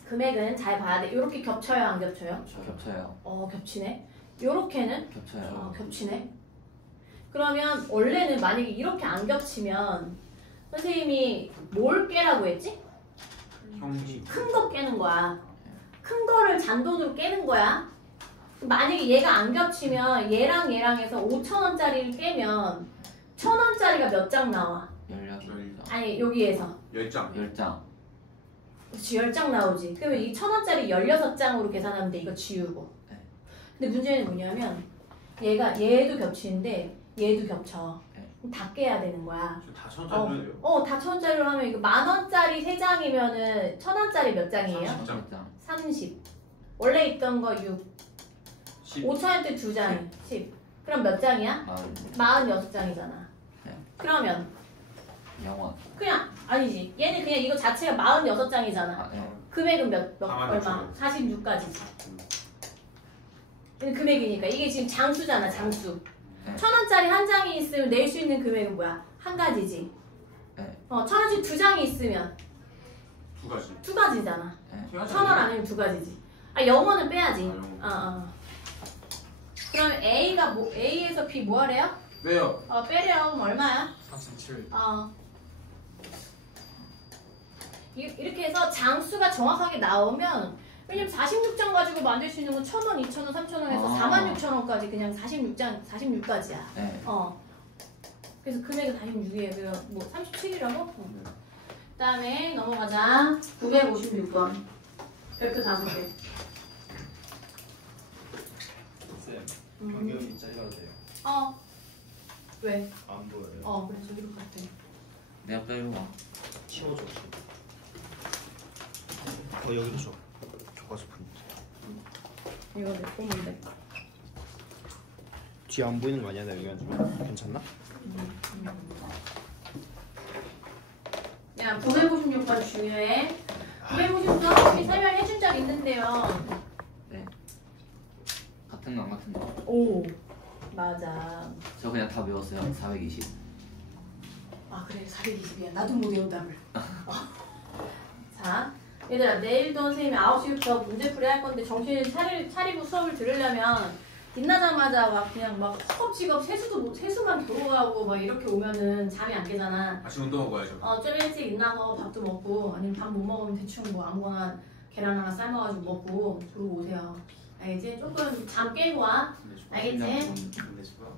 금액은 잘 봐야 돼. 요렇게 겹쳐요, 안 겹쳐요? 겹쳐요. 겹치네. 요렇게는? 겹쳐요. 겹치네. 그러면 원래는 만약에 이렇게 안 겹치면 선생님이 뭘 깨라고 했지? 형식. 큰 거 깨는 거야. 큰 거를 잔돈으로 깨는 거야. 만약에 얘가 안 겹치면 얘랑 얘랑해서 5,000원짜리를 깨면 1,000원짜리가 몇 장 나와? 18장. 아니 여기에서 10장. 10장. 그치 10장 나오지. 그러면 이 1,000원짜리 16장으로 계산하면 돼. 이거 지우고. 네. 근데 문제는 뭐냐면 얘도 겹치는데 얘도 겹쳐. 네. 그럼 다 깨야 되는 거야. 다 천천히 해요. 다 1,000원짜리로 하면 이거 10,000원짜리 3장이면은 1,000원짜리 몇 장이에요? 30장. 30. 원래 있던 거 6. 10. 5,000원대 2장. 10. 그럼 몇 장이야? 46장이잖아. 네. 그러면 영원. 그냥 아니지. 얘는 그냥 이거 자체가 46장이잖아. 네. 금액은 몇 46,000원. 얼마? 46가지지. 얘는 금액이니까 이게 지금 장수잖아, 장수. 네. 1,000원짜리 한 장이 있으면 낼 수 있는 금액은 뭐야? 한 가지지. 네. 1,000원짜리 2장이 있으면 두 가지. 2가지잖아. 네. 1,000원 아니면 2가지지. 영어는 빼야지. 영어. 그럼 A에서 B 뭐 하래요? 왜요? 빼래요. 그럼 얼마야? 37. 이렇게 해서 장수가 정확하게 나오면 왜냐면 46장 가지고 만들 수 있는 건 1,000원, 2,000원, 3,000원 해서 46,000원까지 그냥 46가지야. 네. 그래서 금액은 46이에요. 그래서 뭐 37이라고? 그다음에 넘어가자. 956번. 별표 5개. 쌤, 변경이 잘라도 돼요? 왜? 안 보여요. 그래 저기로 갔대. 내가 빼로 와. 치워줘. 여기도 줘. 교과서 프린트. 이거 내 꼼인데. 뒤에 안 보이는 거 아니야? 내가 얘기해주면 괜찮나? 야, 956번 중요해. 956번 설명해준 적 있는데요. 같은데. 오 맞아. 저 그냥 다 외웠어요. 420. 아 그래 420이야. 나도 못 외운 답을. 자 얘들아 내일도 선생님이 9시부터 문제풀이 할 건데 정신을 차리고 수업을 들으려면 빛나자마자 막 그냥 막 허겁지겁 세수만 들어가고 막 이렇게 오면은 잠이 안 깨잖아. 아침 운동하고 가야죠. 좀 일찍 일어나서 밥도 먹고 아니면 밥 못 먹으면 대충 뭐 아무거나 계란 하나 삶아가지고 먹고 그러고 오세요. 알겠지? 조금 잠 깨고 와. 알겠지? 근데 좋아.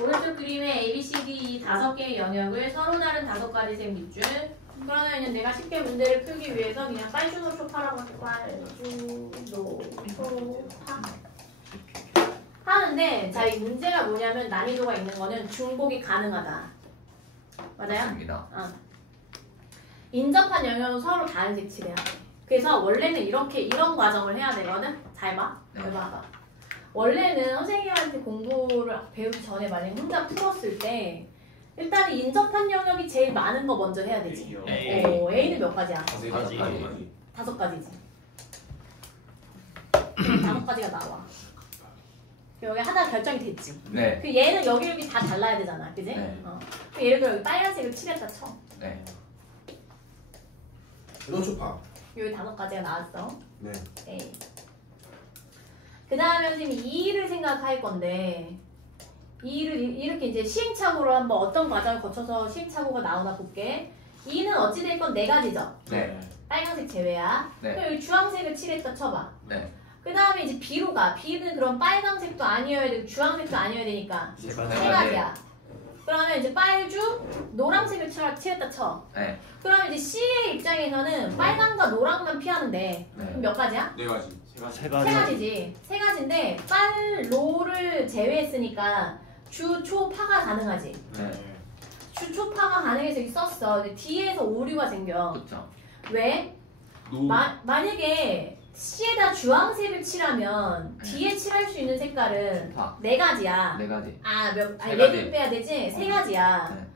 오른쪽 그림의 A, B, C, D 이 5개의 영역을 서로 다른 5가지 색 밑줄. 그러면 내가 쉽게 문제를 풀기 위해서 그냥 빨주노초파라고 할게. 빨주노초파 하는데 자 이 문제가 뭐냐면 난이도가 있는 거는 중복이 가능하다. 맞아요? 맞습니다. 인접한 영역은 서로 다른 색칠해야 돼. 그래서 원래는 이런 과정을 해야 되거든. 잘 봐. 잘 봐봐. 원래는 선생님한테 공부를 배우기 전에 만약에 혼자 풀었을 때 일단 인접한 영역이 제일 많은 거 먼저 해야 되지. A는 몇 가지야? 5가지. 5가지지. 5가지가 나와. 여기 하나 결정이 됐지. 네. 그 얘는 여기 다 잘라야 되잖아. 그지? 네. 그 예를 들어 여기 빨간색을 칠했다 쳐. 네. 노초파. 여기 5가지가 나왔어. 네. A. 그 다음에 선생님이 2를 생각할 건데 2를 이렇게 이제 시행착오로 한번 어떤 과정을 거쳐서 시행착오가 나오나 볼게. 2는 어찌됐건 4가지죠? 네. 빨간색 제외야. 네. 그럼 여기 주황색을 칠했다 쳐봐. 네. 그 다음에 이제 B로 가. B는 그럼 빨간색도 아니어야 되고 주황색도 아니어야 되니까 세 3가지야. 그러면 이제 빨주, 노란색을 칠했다 쳐. 네. 그러면 이제 C의 입장에서는 빨간과 노랑만 피하는데 그럼 네. 몇 가지야? 4가지. 세 3가지지. 3가지인데 빨로를 제외했으니까 주, 초, 파가 가능하지. 네. 주, 초, 파가 가능해서 여기 썼어. 근데 뒤에서 오류가 생겨. 그렇죠. 왜? 만약에 C에다 주황색을 칠하면 네. 뒤에 칠할 수 있는 색깔은 파. 4가지야. 4가지. 아, 세 가지. 얘를 빼야 되지? 3가지야. 네.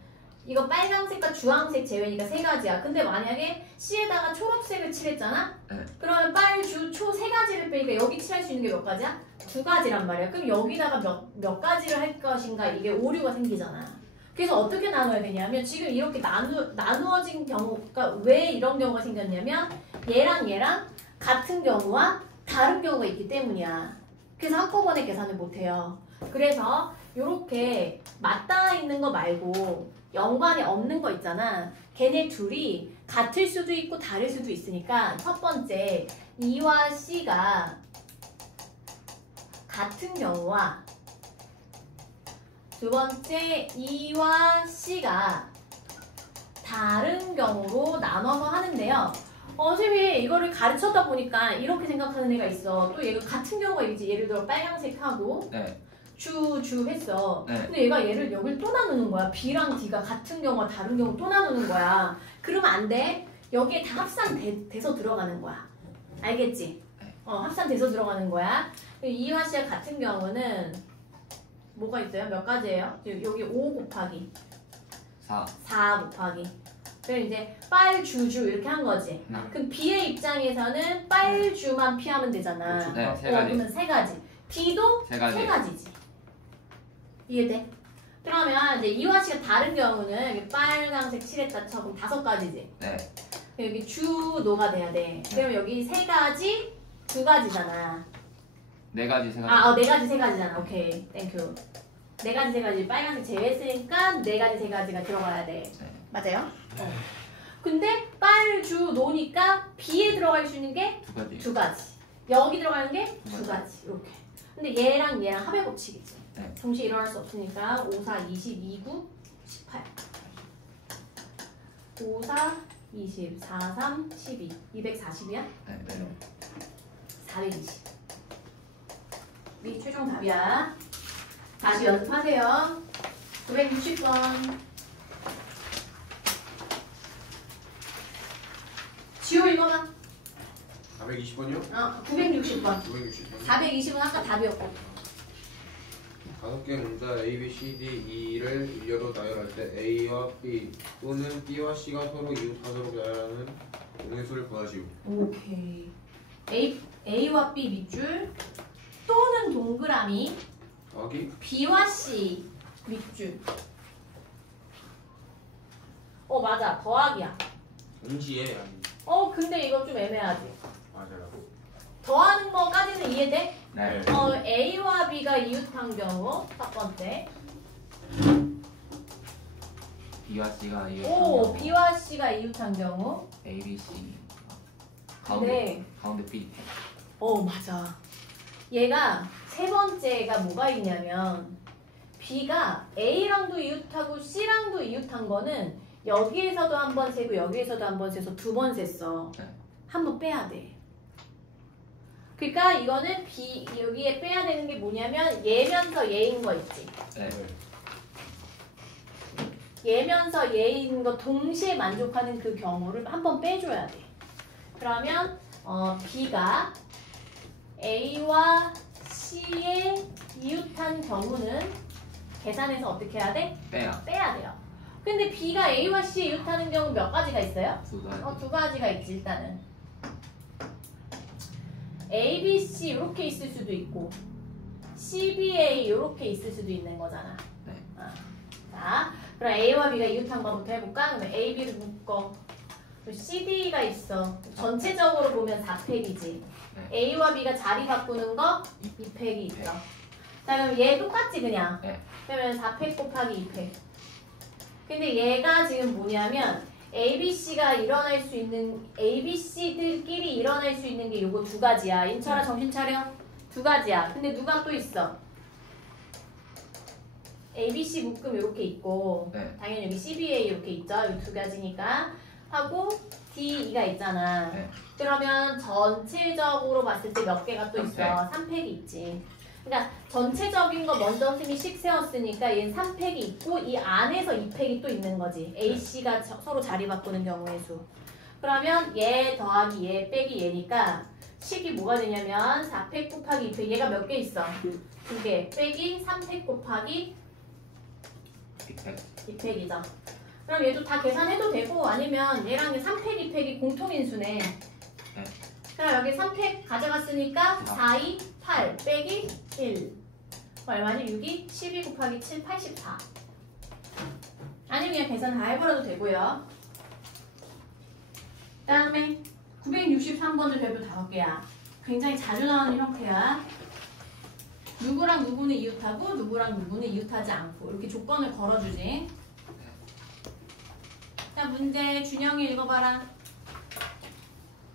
이거 빨간색과 주황색 제외니까 3가지야. 근데 만약에 C에다가 초록색을 칠했잖아? 네. 그러면 빨, 주, 초 3가지를 빼니까 여기 칠할 수 있는 게 몇 가지야? 2가지란 말이야. 그럼 여기다가 몇 가지를 할 것인가 이게 오류가 생기잖아. 그래서 어떻게 나눠야 되냐면 지금 이렇게 나누어진 경우가 왜 이런 경우가 생겼냐면 얘랑 같은 경우와 다른 경우가 있기 때문이야. 그래서 한꺼번에 계산을 못해요. 그래서 이렇게 맞닿아 있는 거 말고 연관이 없는 거 있잖아. 걔네 둘이 같을 수도 있고 다를 수도 있으니까 첫 번째 E와 C가 같은 경우와 두 번째 E와 C가 다른 경우로 나눠서 하는데요. 선생님이 이거를 가르쳤다 보니까 이렇게 생각하는 애가 있어. 또 얘가 같은 경우가 있지. 예를 들어 빨간색하고 네. 주 했어. 네. 근데 얘가 얘를 여길 또 나누는 거야. B랑 D가 같은 경우와 다른 경우 또 나누는 거야. 그러면 안 돼. 여기에 다 합산돼서 들어가는 거야. 알겠지? 합산돼서 들어가는 거야. E와 C가 같은 경우는 뭐가 있어요? 몇 가지예요? 여기 5 곱하기 4 곱하기. 그럼 이제 빨주주 이렇게 한 거지. 네. 그럼 B의 입장에서는 빨주만 피하면 되잖아. 네, 3가지. 그러면 3가지. D도 3가지지. 이해돼? 그러면 이제 E와 C가 다른 경우는 여기 빨강색 칠했다 쳐. 그럼 5가지지. 네. 여기 주노가 돼야 돼. 그러면 여기 3가지, 2가지잖아. 4가지, 3가지. 4가지, 3가지잖아. 오케이. 땡큐. 4가지, 3가지. 빨간색 제외했으니까 4가지, 3가지가 들어가야 돼. 네. 맞아요? 근데 빨주 노니까 B에 들어갈 수 있는 게 2가지. 2가지. 여기 들어가는 게 두 2가지. 이렇게. 근데 얘랑 합의 법칙이지. 네. 동시에 일어날 수 없으니까 5, 4, 20, 2, 9, 18. 5, 4, 20, 4, 3, 12. 240이야? 네. 420. 네 최종 답이야. 다시 연습하세요. 960번. 지호 읽어봐. 420번이요? 960번. 960번. 420은 아까 답이었고. 5개 문자 A, B, C, D, E를 일렬로 나열할 때 A와 B 또는 B와 C가 서로 이웃하도록 나열하는 공의 수를 구하시오. 오케이. A와 B 밑줄 또는 동그라미 더하기 B와 C 밑줄. 맞아. 더하기야. 동시에 아니 근데 이거 좀 애매하지. 맞아요. 더하는 거까지는 이해돼? 네. A와 B가 이웃한 경우 첫 번째. B와 C가 이웃. B와 C가 이웃한 경우. A, B, C. 네. 가운데 B. 맞아. 얘가 세 번째가 뭐가 있냐면 B가 A랑도 이웃하고 C랑도 이웃한 거는 여기에서도 한 번 세고 여기에서도 한 번 세서 두 번 셌어. 네. 한 번 빼야 돼. 그러니까 이거는 여기에 빼야 되는 게 뭐냐면 얘면서 얘인 거 있지. 네. 얘면서 얘인 거 동시에 만족하는 그 경우를 한 번 빼줘야 돼. 그러면 B가 A와 C에 이웃한 경우는 계산해서 어떻게 해야 돼? 빼야 돼요. 근데 B가 A와 C에 이웃하는 경우 몇 가지가 있어요? 두 가지. 두 가지가 있지 일단은. A, B, C 이렇게 있을 수도 있고 C, B, A 이렇게 있을 수도 있는 거잖아. 네. 자, 그럼 A와 B가 이웃한 거부터 해볼까? 그러면 A, B를 묶어. C, D가 있어. 전체적으로 보면 4팩이지. 네. A와 B가 자리 바꾸는 거 2팩이 있어. 자, 그럼 얘 똑같지 그냥. 네. 그러면 4팩 곱하기 2팩. 근데 얘가 지금 뭐냐면 ABC가 일어날 수 있는 ABC들끼리 일어날 수 있는 게 요거 두 가지야. 인철아 정신 차려. 두 가지야. 근데 누가 또 있어? ABC 묶음 이렇게 있고 네. 당연히 여기 CBA 이렇게 있죠. 이 두 가지니까 하고 DE가 있잖아. 네. 그러면 전체적으로 봤을 때 몇 개가 또 있어? 3팩이 있지. 그러니까 전체적인 거 먼저 선생님이 씩 세웠으니까 얘는 3팩이 있고 이 안에서 2팩이 또 있는 거지. A, C가 서로 자리 바꾸는 경우의 수. 그러면 얘 더하기 얘 빼기 얘니까 식이 뭐가 되냐면 4팩 곱하기 2팩. 얘가 몇 개 있어? 2개 빼기 3팩 곱하기 2팩이죠. 그럼 얘도 다 계산해도 되고 아니면 얘랑 3팩, 2팩이 공통인수네. 네. 그럼 여기 3팩 가져갔으니까 4, 2, 8 빼기 1 얼마니? 6이 12 곱하기 7, 84. 아니면 그냥 계산 다 해버려도 되고요. 그 다음에 963번도 별표 5개야. 굉장히 자주 나오는 형태야. 누구랑 누구는 이웃하고 누구랑 누구는 이웃하지 않고 이렇게 조건을 걸어주지. 자, 문제 준영이 읽어봐라.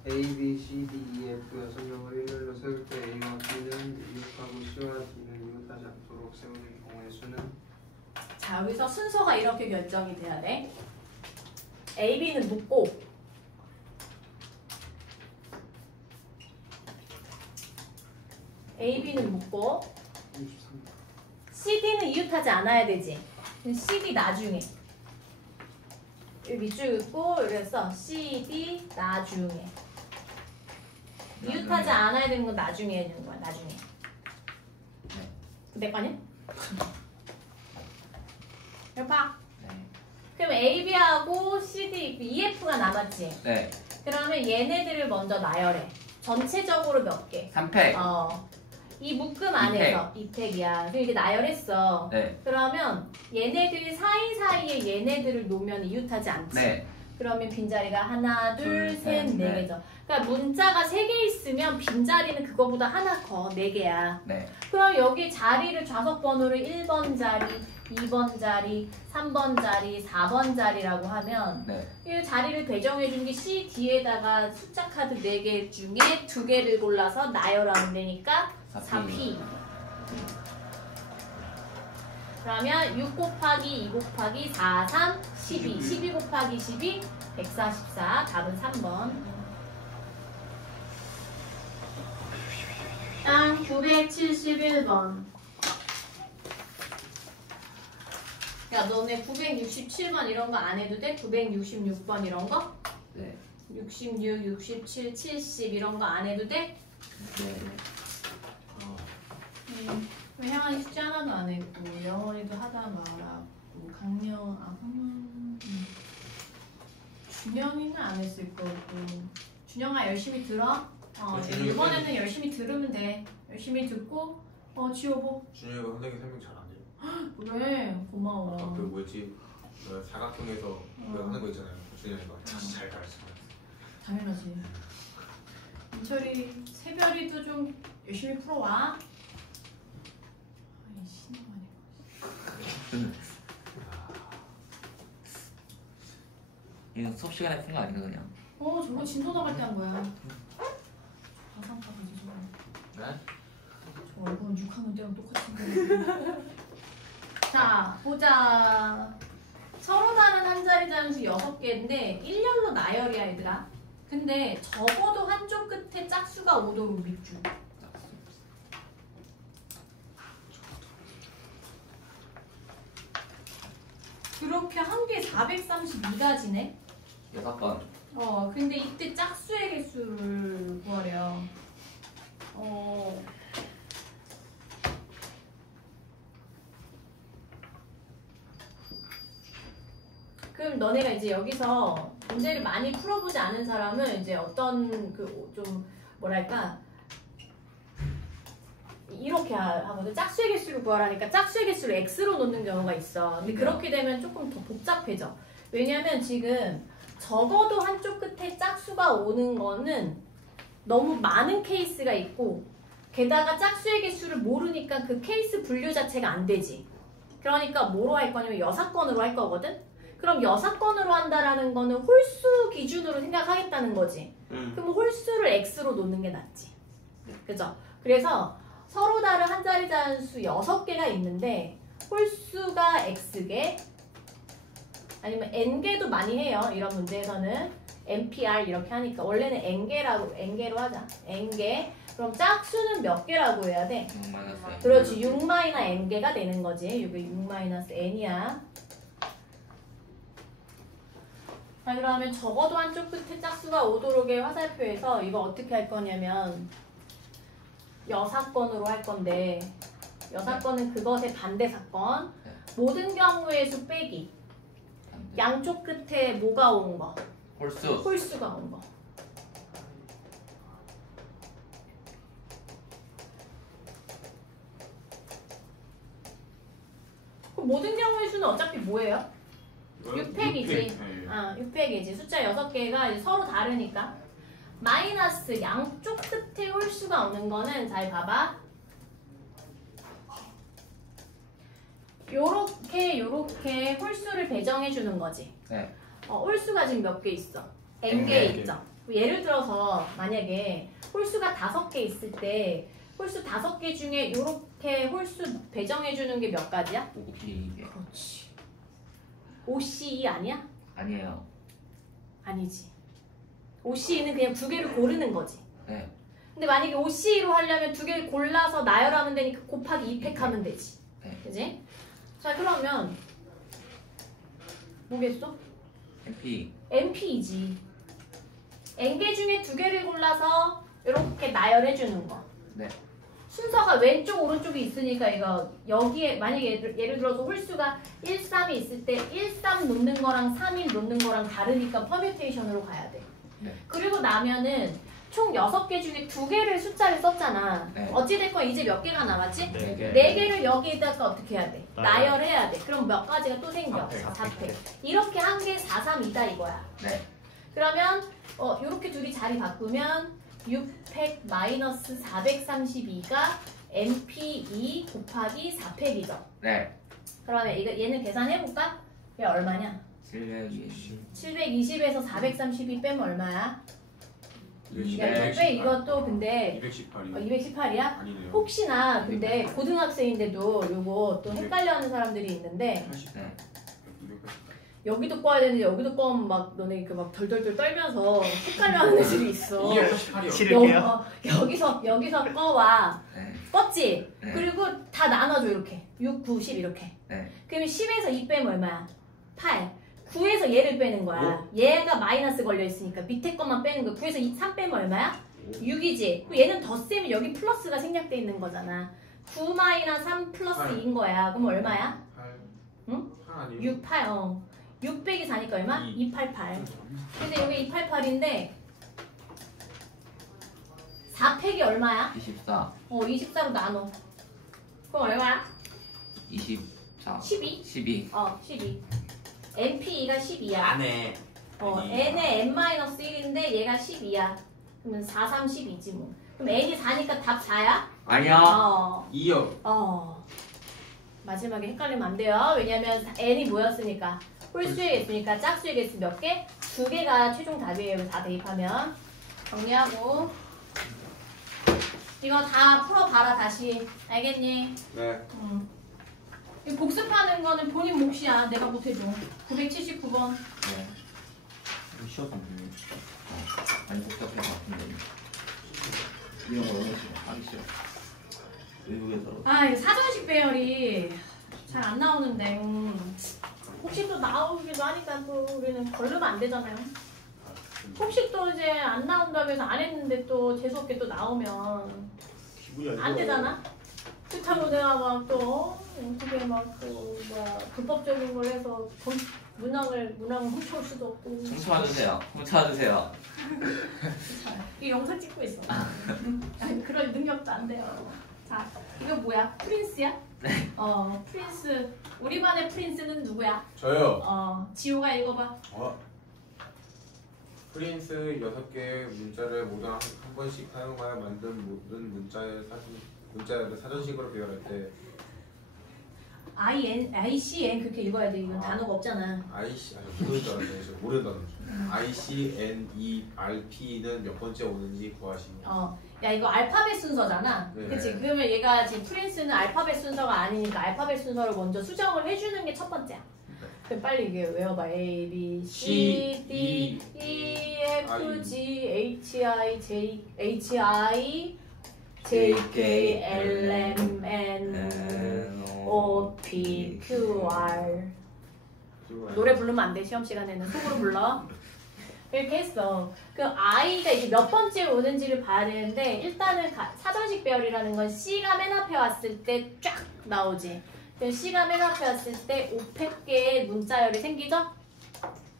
A, B, C, D, E, F 6명을 일렬로 세울 때 A와 B는 이웃하고 C와 D는 이웃하지 않도록 세우는 경우의 수는? 자, 여기서 순서가 이렇게 결정이 돼야 돼. A, B는 묶고 A, B는 묶고 63. C, D는 이웃하지 않아야 되지. C, D 나중에. 여기 밑줄 긋고 그래서 C, D 나중에. 이웃하지 않아야 되는 건 나중에 해주는 거야. 나중에. 내 거 아니야? 여기 봐. 네. 그럼 A, B하고 C, D, E, F가 남았지. 네. 그러면 얘네들을 먼저 나열해. 전체적으로 몇 개? 3팩. 이 묶음 안에서 2팩이야. 그럼 이게 나열했어. 네. 그러면 얘네들 사이사이에 얘네들을 놓으면 이웃하지 않지. 네. 그러면 빈자리가 하나, 둘, 둘, 셋, 셋, 네 넷. 개죠. 그러니까 문자가 3개 있으면 빈자리는 그거보다 하나 커. 4개야. 네. 그럼 여기 자리를 좌석 번호를 1번 자리, 2번 자리, 3번 자리, 4번 자리라고 하면 네. 이 자리를 배정해 준 게 C, D에다가 숫자 카드 4개 중에 2개를 골라서 나열하면 되니까 4P. 그러면 6 곱하기 2 곱하기 4, 3, 12. 12 곱하기 12, 144. 답은 3번. 땅 971번. 야, 너네 967번 이런 거 안 해도 돼? 966번 이런 거? 네. 66, 67, 70 이런 거 안 해도 돼? 네. 왜 혜원이 숙제 하나도 안 했고 영원이도 하다 말았고 강령 준영이는 안 했을 거고 준영아 열심히 들어? 준혁이 이번에는 열심히 들으면 돼. 열심히 듣고 지워보. 준혁이가 선생님 설명 잘 안 해요. 그래 고마워. 아까 그 뭐였지? 그 사각형에서 그 하는 거 있잖아요. 준혁이가 진짜 잘 가르쳐요. 당연하지. 민철이 새별이도 좀 열심히 풀어와. 아이 신나네. 이거 수업 시간에 푼 거 아닌가 그냥? 저거 진도 나갈 때 한 거야. 화상파지 저거. 네? 저 얼굴은 6학년 때랑 똑같은 거야. 자 보자. 서로 다른 한 자리 잠수 6개인데 일렬로 나열이야 얘들아. 근데 적어도 한쪽 끝에 짝수가 오도록 밑줄. 그렇게 한 개에 432가지네. 6번. 근데 이때 짝수의 개수를 구하래요. 그럼 너네가 이제 여기서 문제를 많이 풀어보지 않은 사람은 이제 어떤 좀 뭐랄까 이렇게 하거든. 짝수의 개수를 구하라니까 짝수의 개수를 x로 놓는 경우가 있어. 근데 그렇게 되면 조금 더 복잡해져. 왜냐면 지금 적어도 한쪽 끝에 짝수가 오는 거는 너무 많은 케이스가 있고 게다가 짝수의 개수를 모르니까 그 케이스 분류 자체가 안 되지. 그러니까 뭐로 할 거냐면 여사건으로 할 거거든. 그럼 여사건으로 한다라는 거는 홀수 기준으로 생각하겠다는 거지. 그럼 홀수를 x로 놓는 게 낫지. 그죠? 그래서 서로 다른 한 자리 잔수 6개가 있는데 홀수가 x개 아니면 n개도 많이 해요. 이런 문제에서는 npr 이렇게 하니까 원래는 n개로 하자. n개. 그럼 짝수는 몇 개라고 해야 돼? 6-n. 그렇지. 6-n개가 되는 거지. 이게 6-n이야. 자, 그러면 적어도 한쪽 끝에 짝수가 오도록의 화살표에서 이거 어떻게 할 거냐면 여사건으로 할 건데 여사건은 그것의 반대 사건. 모든 경우의 수 빼기. 양쪽 끝에 뭐가 온 거? 홀수. 홀수가 온 거. 그럼 모든 경우의 수는 어차피 뭐예요? 6팩이지. 6팩이지. 숫자 6개가 서로 다르니까. 마이너스 양쪽 끝에 홀수가 오는 거는 잘 봐봐. 요렇게 홀수를 배정해 주는 거지. 네. 홀수가 지금 몇 개 있어? n개 있죠. 예를 들어서 만약에 홀수가 5개 있을 때 홀수 5개 중에 요렇게 홀수 배정해 주는 게 몇 가지야? 52개. 그렇지. OCE 아니야? 아니에요. 아니지. OCE는 그냥 2개를 고르는 거지. 네. 근데 만약에 OCE로 하려면 2개를 골라서 나열하면 되니까 곱하기 2팩 하면 되지. 네. 그지? 자 그러면 뭐겠어? NP. NP이지. n개 중에 2개를 골라서 이렇게 나열해 주는 거. 네. 순서가 왼쪽 오른쪽이 있으니까 이거 여기에 만약에 예를 들어서 홀수가 1, 3이 있을 때 1, 3 놓는 거랑 3, 1 놓는 거랑 다르니까 퍼뮤테이션으로 가야 돼. 네. 그리고 나면은 총 6개 중에 2개를 숫자를 썼잖아. 네. 어찌됐건 이제 몇 개가 남았지? 4개. 4개를 여기에다가 어떻게 해야 돼? 나열해야 돼. 그럼 몇 가지가 또 생겨? 4팩. 4팩. 이렇게 한 개 4, 3, 2다 이거야. 네. 그러면 이렇게 둘이 자리 바꾸면 6팩 마이너스 432가 NP2 곱하기 4팩이죠. 네. 그러면 얘는 계산해볼까? 얘 얼마냐? 720. 720에서 432 빼면 얼마야? 야, 200. 이거 빼 이것도 근데 218이요. 218이야? 아니네요. 혹시나 근데 고등학생인데도 요거 또 헷갈려하는 사람들이 있는데 80. 네. 288. 여기도 꺼야 되는데 여기도 꺼면 막 너네 막 덜덜덜 떨면서 헷갈려하는 애들이 있어. 288이요. 치를게요. 여기서 꺼와. 네. 껐지? 네. 그리고 다 나눠줘 이렇게 6, 9, 10 이렇게. 네. 그러면 10에서 2 빼면 얼마야? 8. 9에서 얘를 빼는 거야. 얘가 마이너스 걸려 있으니까 밑에 것만 빼는 거야. 9에서 3 빼면 얼마야? 6이지. 그럼 얘는 덧셈이 여기 플러스가 생략돼 있는 거잖아. 9 마이너스 3 플러스 2인 거야. 그럼 얼마야? 8. 응? 8 아니에요? 6, 8. 6 빼기 4니까 얼마? 288. 근데 여기 288인데 4 팩이 얼마야? 24 24로 나눠. 그럼 얼마야? 24 12? 12 12. NP2가 12야. 안해. n에 n-1인데 얘가 12야. 그러면 4, 3, 12지 뭐. 그럼 n이 4니까 답 4야? 아니야. 2요. 마지막에 헷갈리면 안 돼요. 왜냐면 n이 뭐였으니까? 홀수에 있으니까 짝수에 있으면 몇 개? 2개가 최종 답이에요. 다 대입하면. 정리하고. 이거 다 풀어봐라 다시. 알겠니? 네. 이 복습하는 거는 본인 몫이야. 내가 못해줘. 979번. 네. 쉬웠다 분명히. 아니 복잡할 것 같은데 이런 거 너무 싫어. 하기 싫어. 외국에서 이거 사전식 배열이 잘 안 나오는데 혹시 또 나오기도 하니까 또 우리는 걸르면 안 되잖아요. 혹시 또 이제 안 나온다고 해서 안 했는데 또 재수없게 또 나오면 기분이 안 되잖아. 그렇다고 내가 막 또 어떻게 막또 불법적인 걸 해서 문항을 훔쳐올 수도 없고. 훔쳐와주세요. 훔쳐와주세요. 이 영상 찍고 있어. 아니, 그럴 능력도 안 돼요. 자, 이거 뭐야? 프린스야? 네. 프린스. 우리 반의 프린스는 누구야? 저요. 지호가 읽어봐. 프린스 6개의 문자를 모두 한 번씩 사용하여 만든 모든 문자를 사전식으로 배열할 때 ICN 그렇게 읽어야 돼. 이건 단어가 없잖아. 모르는 줄 알았네. 저 모르는 단어죠. ICNERP는 몇 번째 오는지 구하시면. 야 이거 알파벳 순서잖아. 네. 그치? 그러면 얘가 지금 프린스는 알파벳 순서가 아니니까 알파벳 순서를 먼저 수정을 해주는 게 첫 번째야. 그럼 빨리 이게 외워봐. A, B, C, D, E, F, G, H, I, J, K, L, M, N, O, P, Q, R. 노래 부르면 안 돼. 시험 시간에는 속으로 불러. 이렇게 했어. 그 I가 이제 몇 번째 오는지를 봐야 되는데 일단은 사전식 배열이라는 건 C가 맨 앞에 왔을 때 쫙 나오지. C가 맨 앞에 왔을 때 500개의 문자열이 생기죠?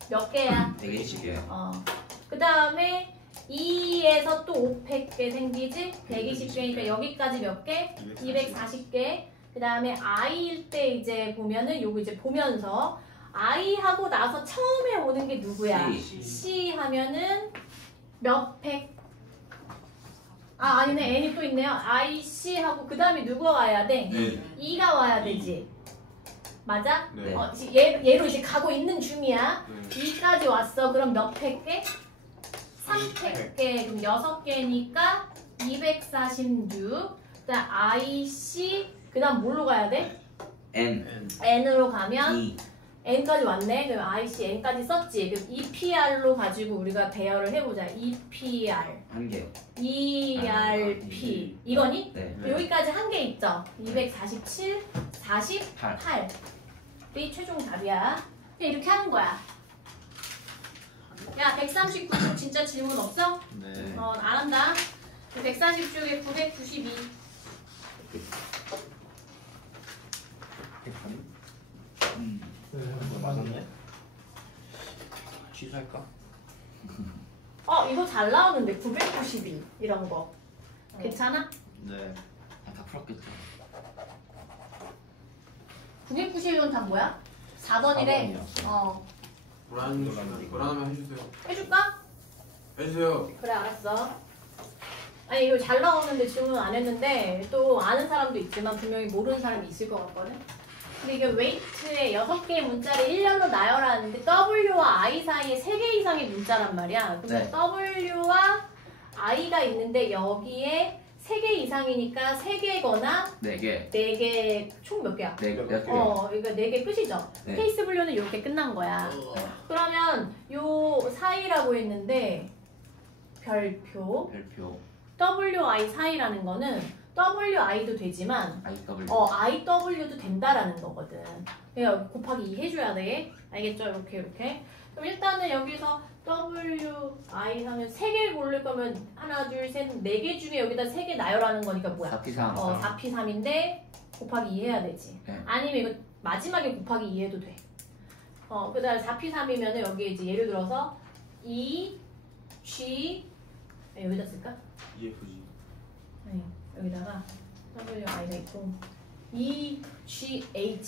몇 개야? 120개요. 그 다음에 2에서 또 500개 생기지? 120개니까 여기까지 몇 개? 240개. 그 다음에 I일 때 이제 보면은 요거 이제 보면서 I 하고 나서 처음에 오는 게 누구야? C 하면은 몇 백? 아니네. N이 또 있네요. I, C 하고 그 다음에 누가 와야 돼? 네. E가 와야 되지. 맞아? 네. 얘로 이제 가고 있는 중이야. 네. 2까지 왔어. 그럼 몇 백 개? 300개. 그럼 6개니까 246. 그다음 I, C. 그 다음 뭘로 가야 돼? N N으로 가면 E N까지 왔네. 그럼 I, C, N까지 썼지. 그럼 EPR로 가지고 우리가 배열을 해보자. EPR, 한 개요. ERP. 이거니? 네. 여기까지 한 개 있죠? 247, 48. 이 최종 답이야. 그냥 이렇게 하는 거야. 야, 139쪽 진짜 질문 없어? 네. 안 한다. 140쪽에 992. 맞았네. 취소할까? 이거 잘 나오는데 992 이런 거. 괜찮아? 네. 다 풀었겠죠. 991은 다 뭐야? 4번이래. 4번이요. 불안하면 해주세요. 해줄까? 해주세요. 그래 알았어. 아니 이거 잘 나오는데 질문 안 했는데 또 아는 사람도 있지만 분명히 모르는 사람이 있을 것 같거든. 근데 이게 웨이트에 6개의 문자를 일렬로 나열하는데 W와 I 사이에 3개 이상의 문자란 말이야. 근데 네. W와 I가 있는데 여기에 3개 이상이니까 3개거나 4개. 4개 총 몇 개야? 4개. 몇 개? 그러니까 4개 끝이죠. 네. 케이스 분류는 이렇게 끝난 거야. 그러면 요 사이라고 했는데 별표 별표. WI 사이라는 거는 WI도 되지만 IW. IW도 된다라는 거거든. 그러니까 곱하기 2 해줘야 돼. 알겠죠? 이렇게. 그럼 일단은 여기서 WI 하면 3개 고를 거면 하나, 둘, 셋, 4개 중에 여기다 3개 나열하는 거니까 뭐야? 4P3. 4P3인데 곱하기 2 해야 되지. 네. 아니면 이거 마지막에 곱하기 2 해도 돼. 그 다음에 4P3이면은 여기 이제 예를 들어서 E, G 여기다 쓸까? EFG. 네, 여기다가 WI가 있고 EGH를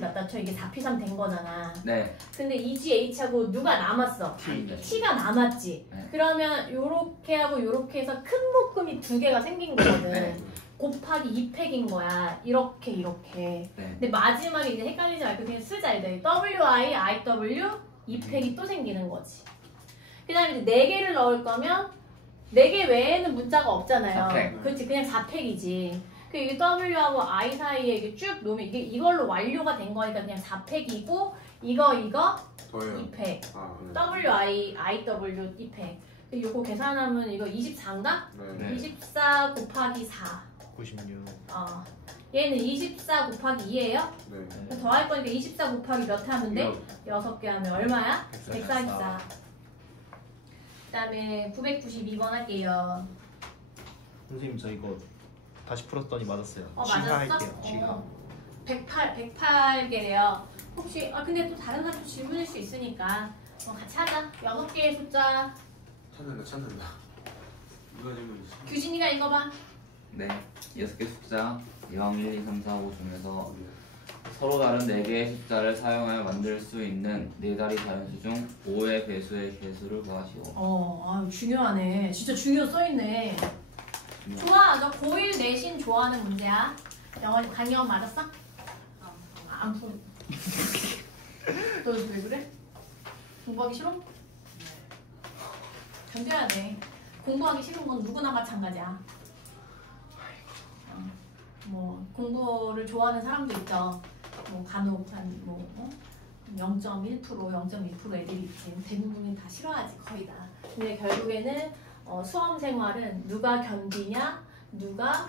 갖다 쳐. 이게 4P3 된 거잖아. 네. 근데 EGH하고 누가 남았어? T가 남았지. 네. 그러면 요렇게 하고 요렇게 해서 큰 묶음이 두 개가 생긴 거거든. 네. 곱하기 2팩인 거야. 이렇게 이렇게. 네. 근데 마지막에 이제 헷갈리지 말고 그냥 쓰자. 이제 WI, IW 2팩이 또 생기는 거지. 그 다음에 이제 4개를 넣을 거면 4개 외에는 문자가 없잖아요. 4팩. 그렇지. 그냥 4팩이지. 그 이게 W하고 I 사이에 이게 쭉 놓으면 이게 이걸로 완료가 된 거니까 그냥 4팩이고 이거 더해요. 2팩. 아, 네. WI, IW 2팩. 요거 계산하면 이거 24인가? 네. 24 곱하기 4. 96. 얘는 24 곱하기 2예요? 네. 더할 거니까 24 곱하기 몇 하면 돼? 6개 하면 얼마야? 144. 그 다음에 992번 할게요. 선생님 저 이거 다시 풀었더니 맞았어요. 맞았어? 취하할게요. 취하. 108개래요. 혹시 근데 또 다른 사람도 질문일 수 있으니까 같이 하자. 6개의 숫자. 찾는다. 누가 질문 있어? 규진이가 읽어봐. 네. 6개 숫자 0, 1, 2, 3, 4, 5 중에서 서로 다른 4개의 숫자를 사용하여 만들 수 있는 4자리 자연수 중 5의 배수의 개수를 구하시오. 중요하네. 진짜 중요 써있네. 좋아. 너 고1 내신 좋아하는 문제야. 강의원 맞았어? 안 풀. 너 요즘 왜 그래? 공부하기 싫어? 견뎌야 돼. 공부하기 싫은 건 누구나 마찬가지야. 공부를 좋아하는 사람도 있죠. 간혹 한 0.1%, 0.2% 애들이 있지. 대부분이 다 싫어하지, 거의 다. 근데 결국에는 수험 생활은 누가 견디냐, 누가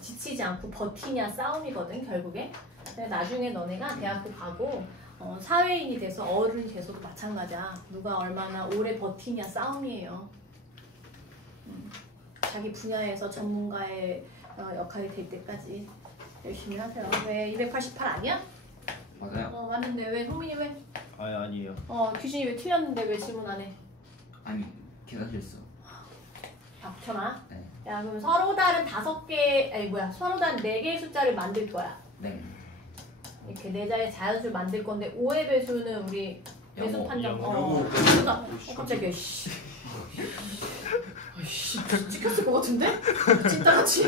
지치지 않고 버티냐 싸움이거든, 결국에. 근데 나중에 너네가 대학교 가고 사회인이 돼서 어른이 돼서도 마찬가지야. 누가 얼마나 오래 버티냐 싸움이에요. 자기 분야에서 전문가의 역할이 될 때까지 열심히 하세요. 왜 288 아니야? 맞아요. 맞는데 왜 성민이 왜? 아니에요. 규진이 왜 틀렸는데 왜 질문 안 해? 아니 계산 실수. 박현아. 네. 야 그럼 서로 다른 5개, 서로 다른 4개의 숫자를 만들 거야. 네. 이렇게 4자의 자연수를 만들 건데 5의 배수는 우리 배수 영어, 판정. 영어. 깜짝이야. 씨. 찍혔을 것 같은데? 진짜같이.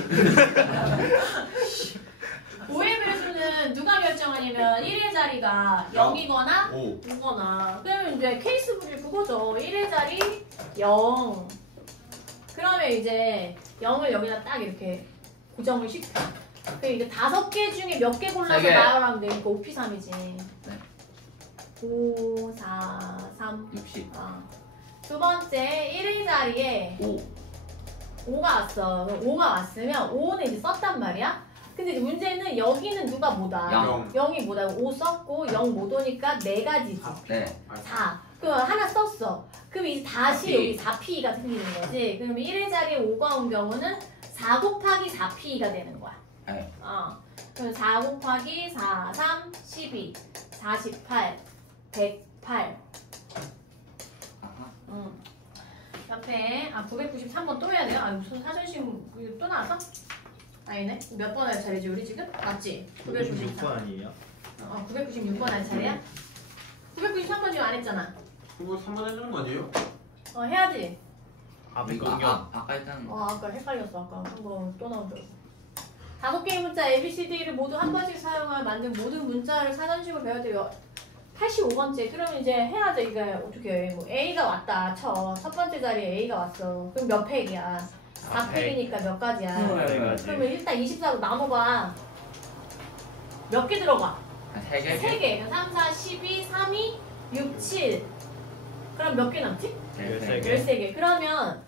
5의 배수는 누가 결정하냐면 1의 자리가 0이거나 5거나 그러면 이제 케이스 분류 그거죠. 1의 자리 0. 그러면 이제 0을 여기다 딱 이렇게 고정을 시켜. 그 이제 5개 중에 몇 개 골라서 3개. 나열하면 되니까 5P3이지. 네. 5, 4, 3. 60. 두 번째 1의 자리에 5가 왔어. 5가 왔으면 5는 이제 썼단 말이야. 근데 이제 문제는 여기는 누가 뭐다? 0이 뭐다? 5 썼고 0 못 오니까 4가지지. 네. 4. 그럼 하나 썼어. 그럼 이제 다시 4P. 여기 4P가 생기는 거지. 그러면 1의 자리에 5가 온 경우는 4 곱하기 4P가 되는 거야. 네. 그럼 4 곱하기 4, 3, 12, 48, 108. 아하. 옆에 993번 또 해야 돼요? 무슨 사전시험 이거 또 나왔어? 아니네. 몇 번 할 차례지 우리 지금? 맞지? 96번 아니에요? 996번 할 차례야? 993번 지금 안 했잖아. 이거 3번 해주는 거 아니에요? 해야지. 이거 아까 했다는 거. 아까 헷갈렸어. 아까 한 번 또 나온 줄 알았어. 5개의 문자 ABCD를 모두 한 번씩 사용하여 만든 모든 문자를 사전식으로 배워야 돼요. 85번째. 그러면 이제 해야죠. 이게 어떻게 해. A가 왔다 쳐. 첫 번째 자리에 A가 왔어. 그럼 몇 팩이야? 4팩이니까 몇 가지야? 그러면 일단 24로 나눠봐. 몇 개 들어가? 3개. 3개. 3, 4, 12, 3, 2, 6, 7. 그럼 몇 개 남지? 13개. 13개. 그러면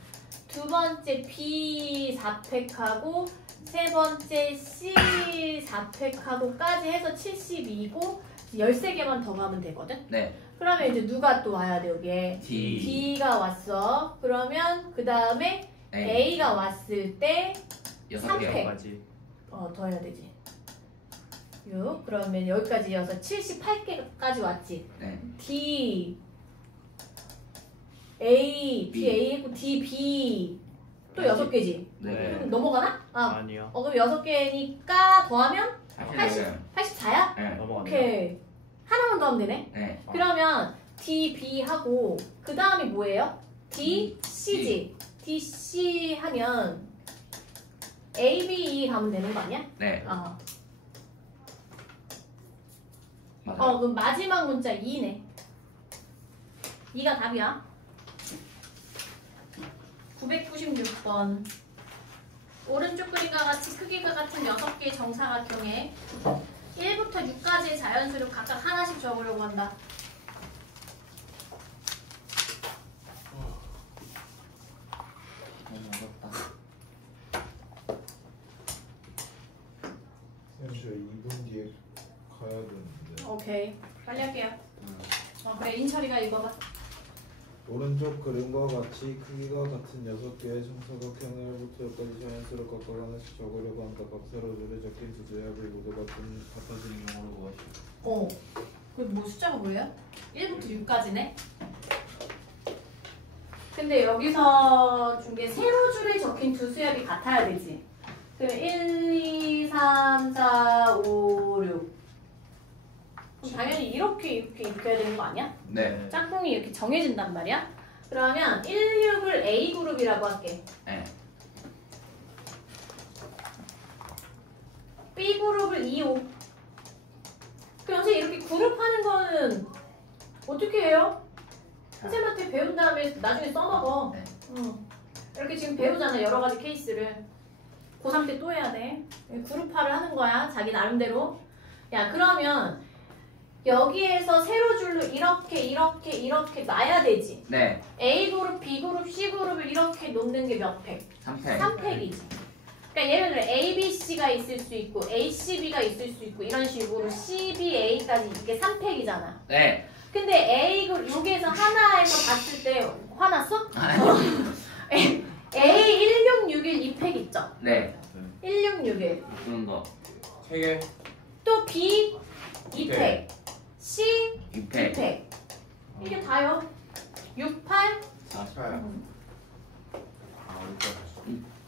두 번째 B 4팩하고 세 번째 C 4팩하고까지 해서 72고 13개만 더 가면 되거든? 네. 그러면 이제 누가 또 와야 돼 여기에? D. D가 왔어. 그러면 그 다음에 A가 왔을 때 6개. 까지. 더 해야 되지. 6. 그러면 여기까지 이어서 78개까지 왔지. 네. D A, B. D A 했고 D B 또 6개지. 네. 그럼 넘어가나? 아니요. 그럼 6개니까 더하면 84. 84야? 네. 넘어가네요. 오케이. 하나만 더하면 되네. 네. 그러면 D, B 하고 그 다음이 뭐예요? D, C지. D, C 하면 A, B, E 가면 되는 거 아니야? 네. 맞아요. 그럼 마지막 문자 2네. 2가 답이야. 996번. 오른쪽 그림과 같이 크기가 같은 6개의 정사각형에 1부터 6까지의 자연수를 각각 하나씩 적으려고 한다. 너무 어렵다. 저 2분 뒤에 가야 되는데. 오케이. 빨리 할게요. 그래, 인철이가 읽어봐. 오른쪽 그림과 같이 크기가 같은 6개의 정사각형을 1부터 6까지 자연수를 각각 하나씩 적으려고 한다. 각 세로줄에 적힌 두 제압이 모두 같아지는 경우를 구하시오. 그리고 뭐 숫자가 뭐예요? 1부터 6까지네? 근데 여기서 준 게 세로줄에 적힌 두 수압이 같아야 되지. 그럼 1, 2, 3, 4, 5, 6. 그럼 당연히 이렇게 해야 되는 거 아니야? 네. 짝꿍이 이렇게 정해진단 말이야? 그러면 1, 6을 A그룹이라고 할게. 네. B그룹을 2, 5. 그럼 선생님 이렇게 그룹하는 거는 어떻게 해요? 선생님한테 배운 다음에 나중에 써먹어. 네. 이렇게 지금 배우잖아, 여러 가지 케이스를. 고3 때 또 해야 돼. 그룹화를 하는 거야, 자기 나름대로. 야, 그러면 여기에서 세로줄로 이렇게 놔야 되지. 네. A그룹, B그룹, C그룹을 이렇게 놓는 게 몇 팩? 3패. 3팩이지. 그러니까 예를 들어 A, B, C가 있을 수 있고 A, C, B가 있을 수 있고 이런 식으로 C, B, A까지 이게 3팩이잖아. 네. 근데 A 여기에서 하나에서 봤을 때 화났어? A 1661 2팩 있죠? 네. 1661. 그런 거. 3개. 또 B 2팩. C 6패. 2팩. 이게 다요. 68 4야.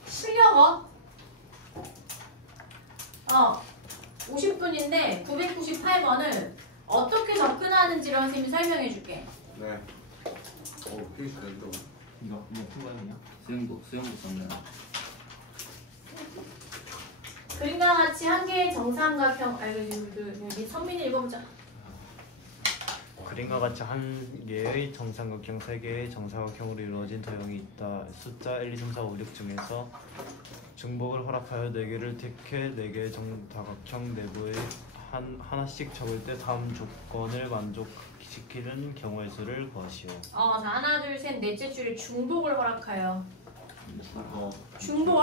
실력어. 50분인데 998번을 어떻게 접근하는지를 선생님이 설명해 줄게. 네. 페이지 낸다고. 이거 풀거든요. 수영복 썼네. 그림과 같이 한 개의 정삼각형. 여기 선민이 읽어보자. 그림과 같이 한 개의 정삼각형, 세 개의 정사각형으로 이루어진 도형이 있다. 숫자 1, 2, 3, 4, 5, 6 중에서 중복을 허락하여 4개를 택해 4개의 정사각형 내부에 하나씩 적을 때 다음 조건을 만족시키는 경우의 수를 구하시오. 자, 하나, 둘, 셋, 넷째 줄에 중복을 허락하여. 어. 중복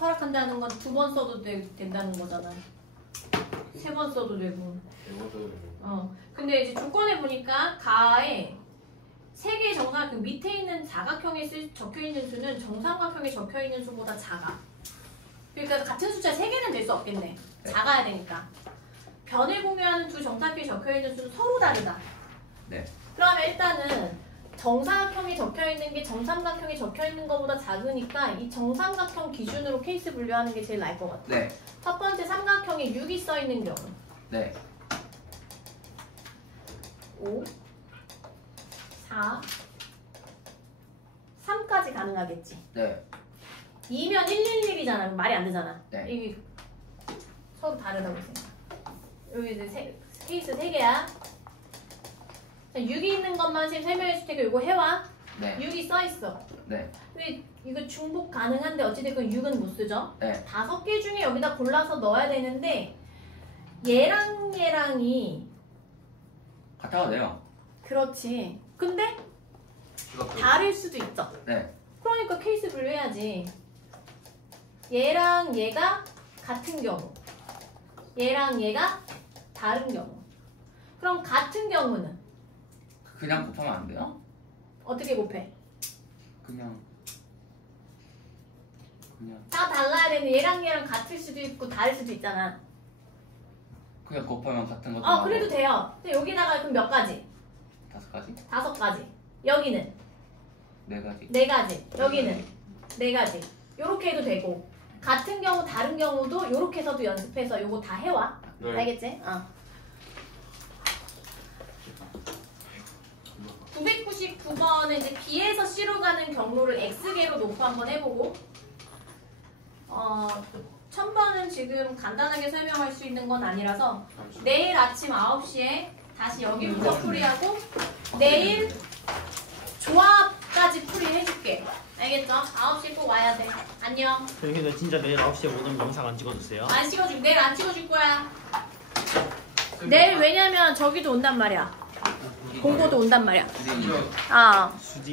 허락한다는 건 2번 써도 된다는 거잖아. 3번 써도 되고. 근데 이제 조건에 보니까 가에 3개의 정사각형 밑에 있는 사각형에 적혀있는 수는 정삼각형에 적혀있는 수보다 작아. 그러니까 같은 숫자 3개는 될 수 없겠네. 네. 작아야 되니까. 변을 공유하는 두 정사각형이 적혀있는 수는 서로 다르다. 네. 그러면 일단은 정사각형이 적혀있는 게 정삼각형이 적혀있는 것보다 작으니까 이 정삼각형 기준으로 케이스 분류하는 게 제일 나을 것 같아. 네. 첫 번째 삼각형에 6이 써있는 경우. 네. 5, 4, 3까지 가능하겠지. 네. 2면 111이잖아. 말이 안 되잖아. 네. 이게 서로 다르다고 생각. 여기 이제 케이스 3개야. 6이 있는 것만 선생님 설명해 줄 테니까 이거 해와. 네. 6이 써있어. 네. 근데 이거 중복 가능한데 어찌됐건 6은 못 쓰죠? 네. 5개 중에 여기다 골라서 넣어야 되는데 얘랑이 같아도 돼요. 그렇지. 근데 다를 수도 있죠. 네. 그러니까 케이스 분류해야지. 얘랑 얘가 같은 경우, 얘랑 얘가 다른 경우. 그럼 같은 경우는 그냥 곱하면 안 돼요? 어떻게 곱해? 그냥 다 달라야 되는데 얘랑 같을 수도 있고 다를 수도 있잖아. 그냥 곱하면 같은 것도 나오고. 그래도 돼요. 근데 여기다가 그럼 몇 가지? 5가지? 5가지. 여기는 4가지? 4가지. 여기는 네 가지. 요렇게 해도 되고 같은 경우 다른 경우도 요렇게 해서도 연습해서 요거 다 해와. 네. 알겠지? 999번은 이제 B에서 C로 가는 경로를 X개로 놓고 한번 해보고 1000번은 지금 간단하게 설명할 수 있는 건 아니라서 내일 아침 9시에 다시 여기부터 풀이하고 내일 조합까지 풀이해줄게. 알겠죠? 9시에 꼭 와야 돼. 안녕. 선생님 나 진짜 내일 9시에 오늘 영상 안 찍어주세요. 안 찍어줄, 내일 안 찍어줄 거야. 내일 왜냐면 저기도 온단 말이야. 공고도 온단 말이야. 우리 아. 수지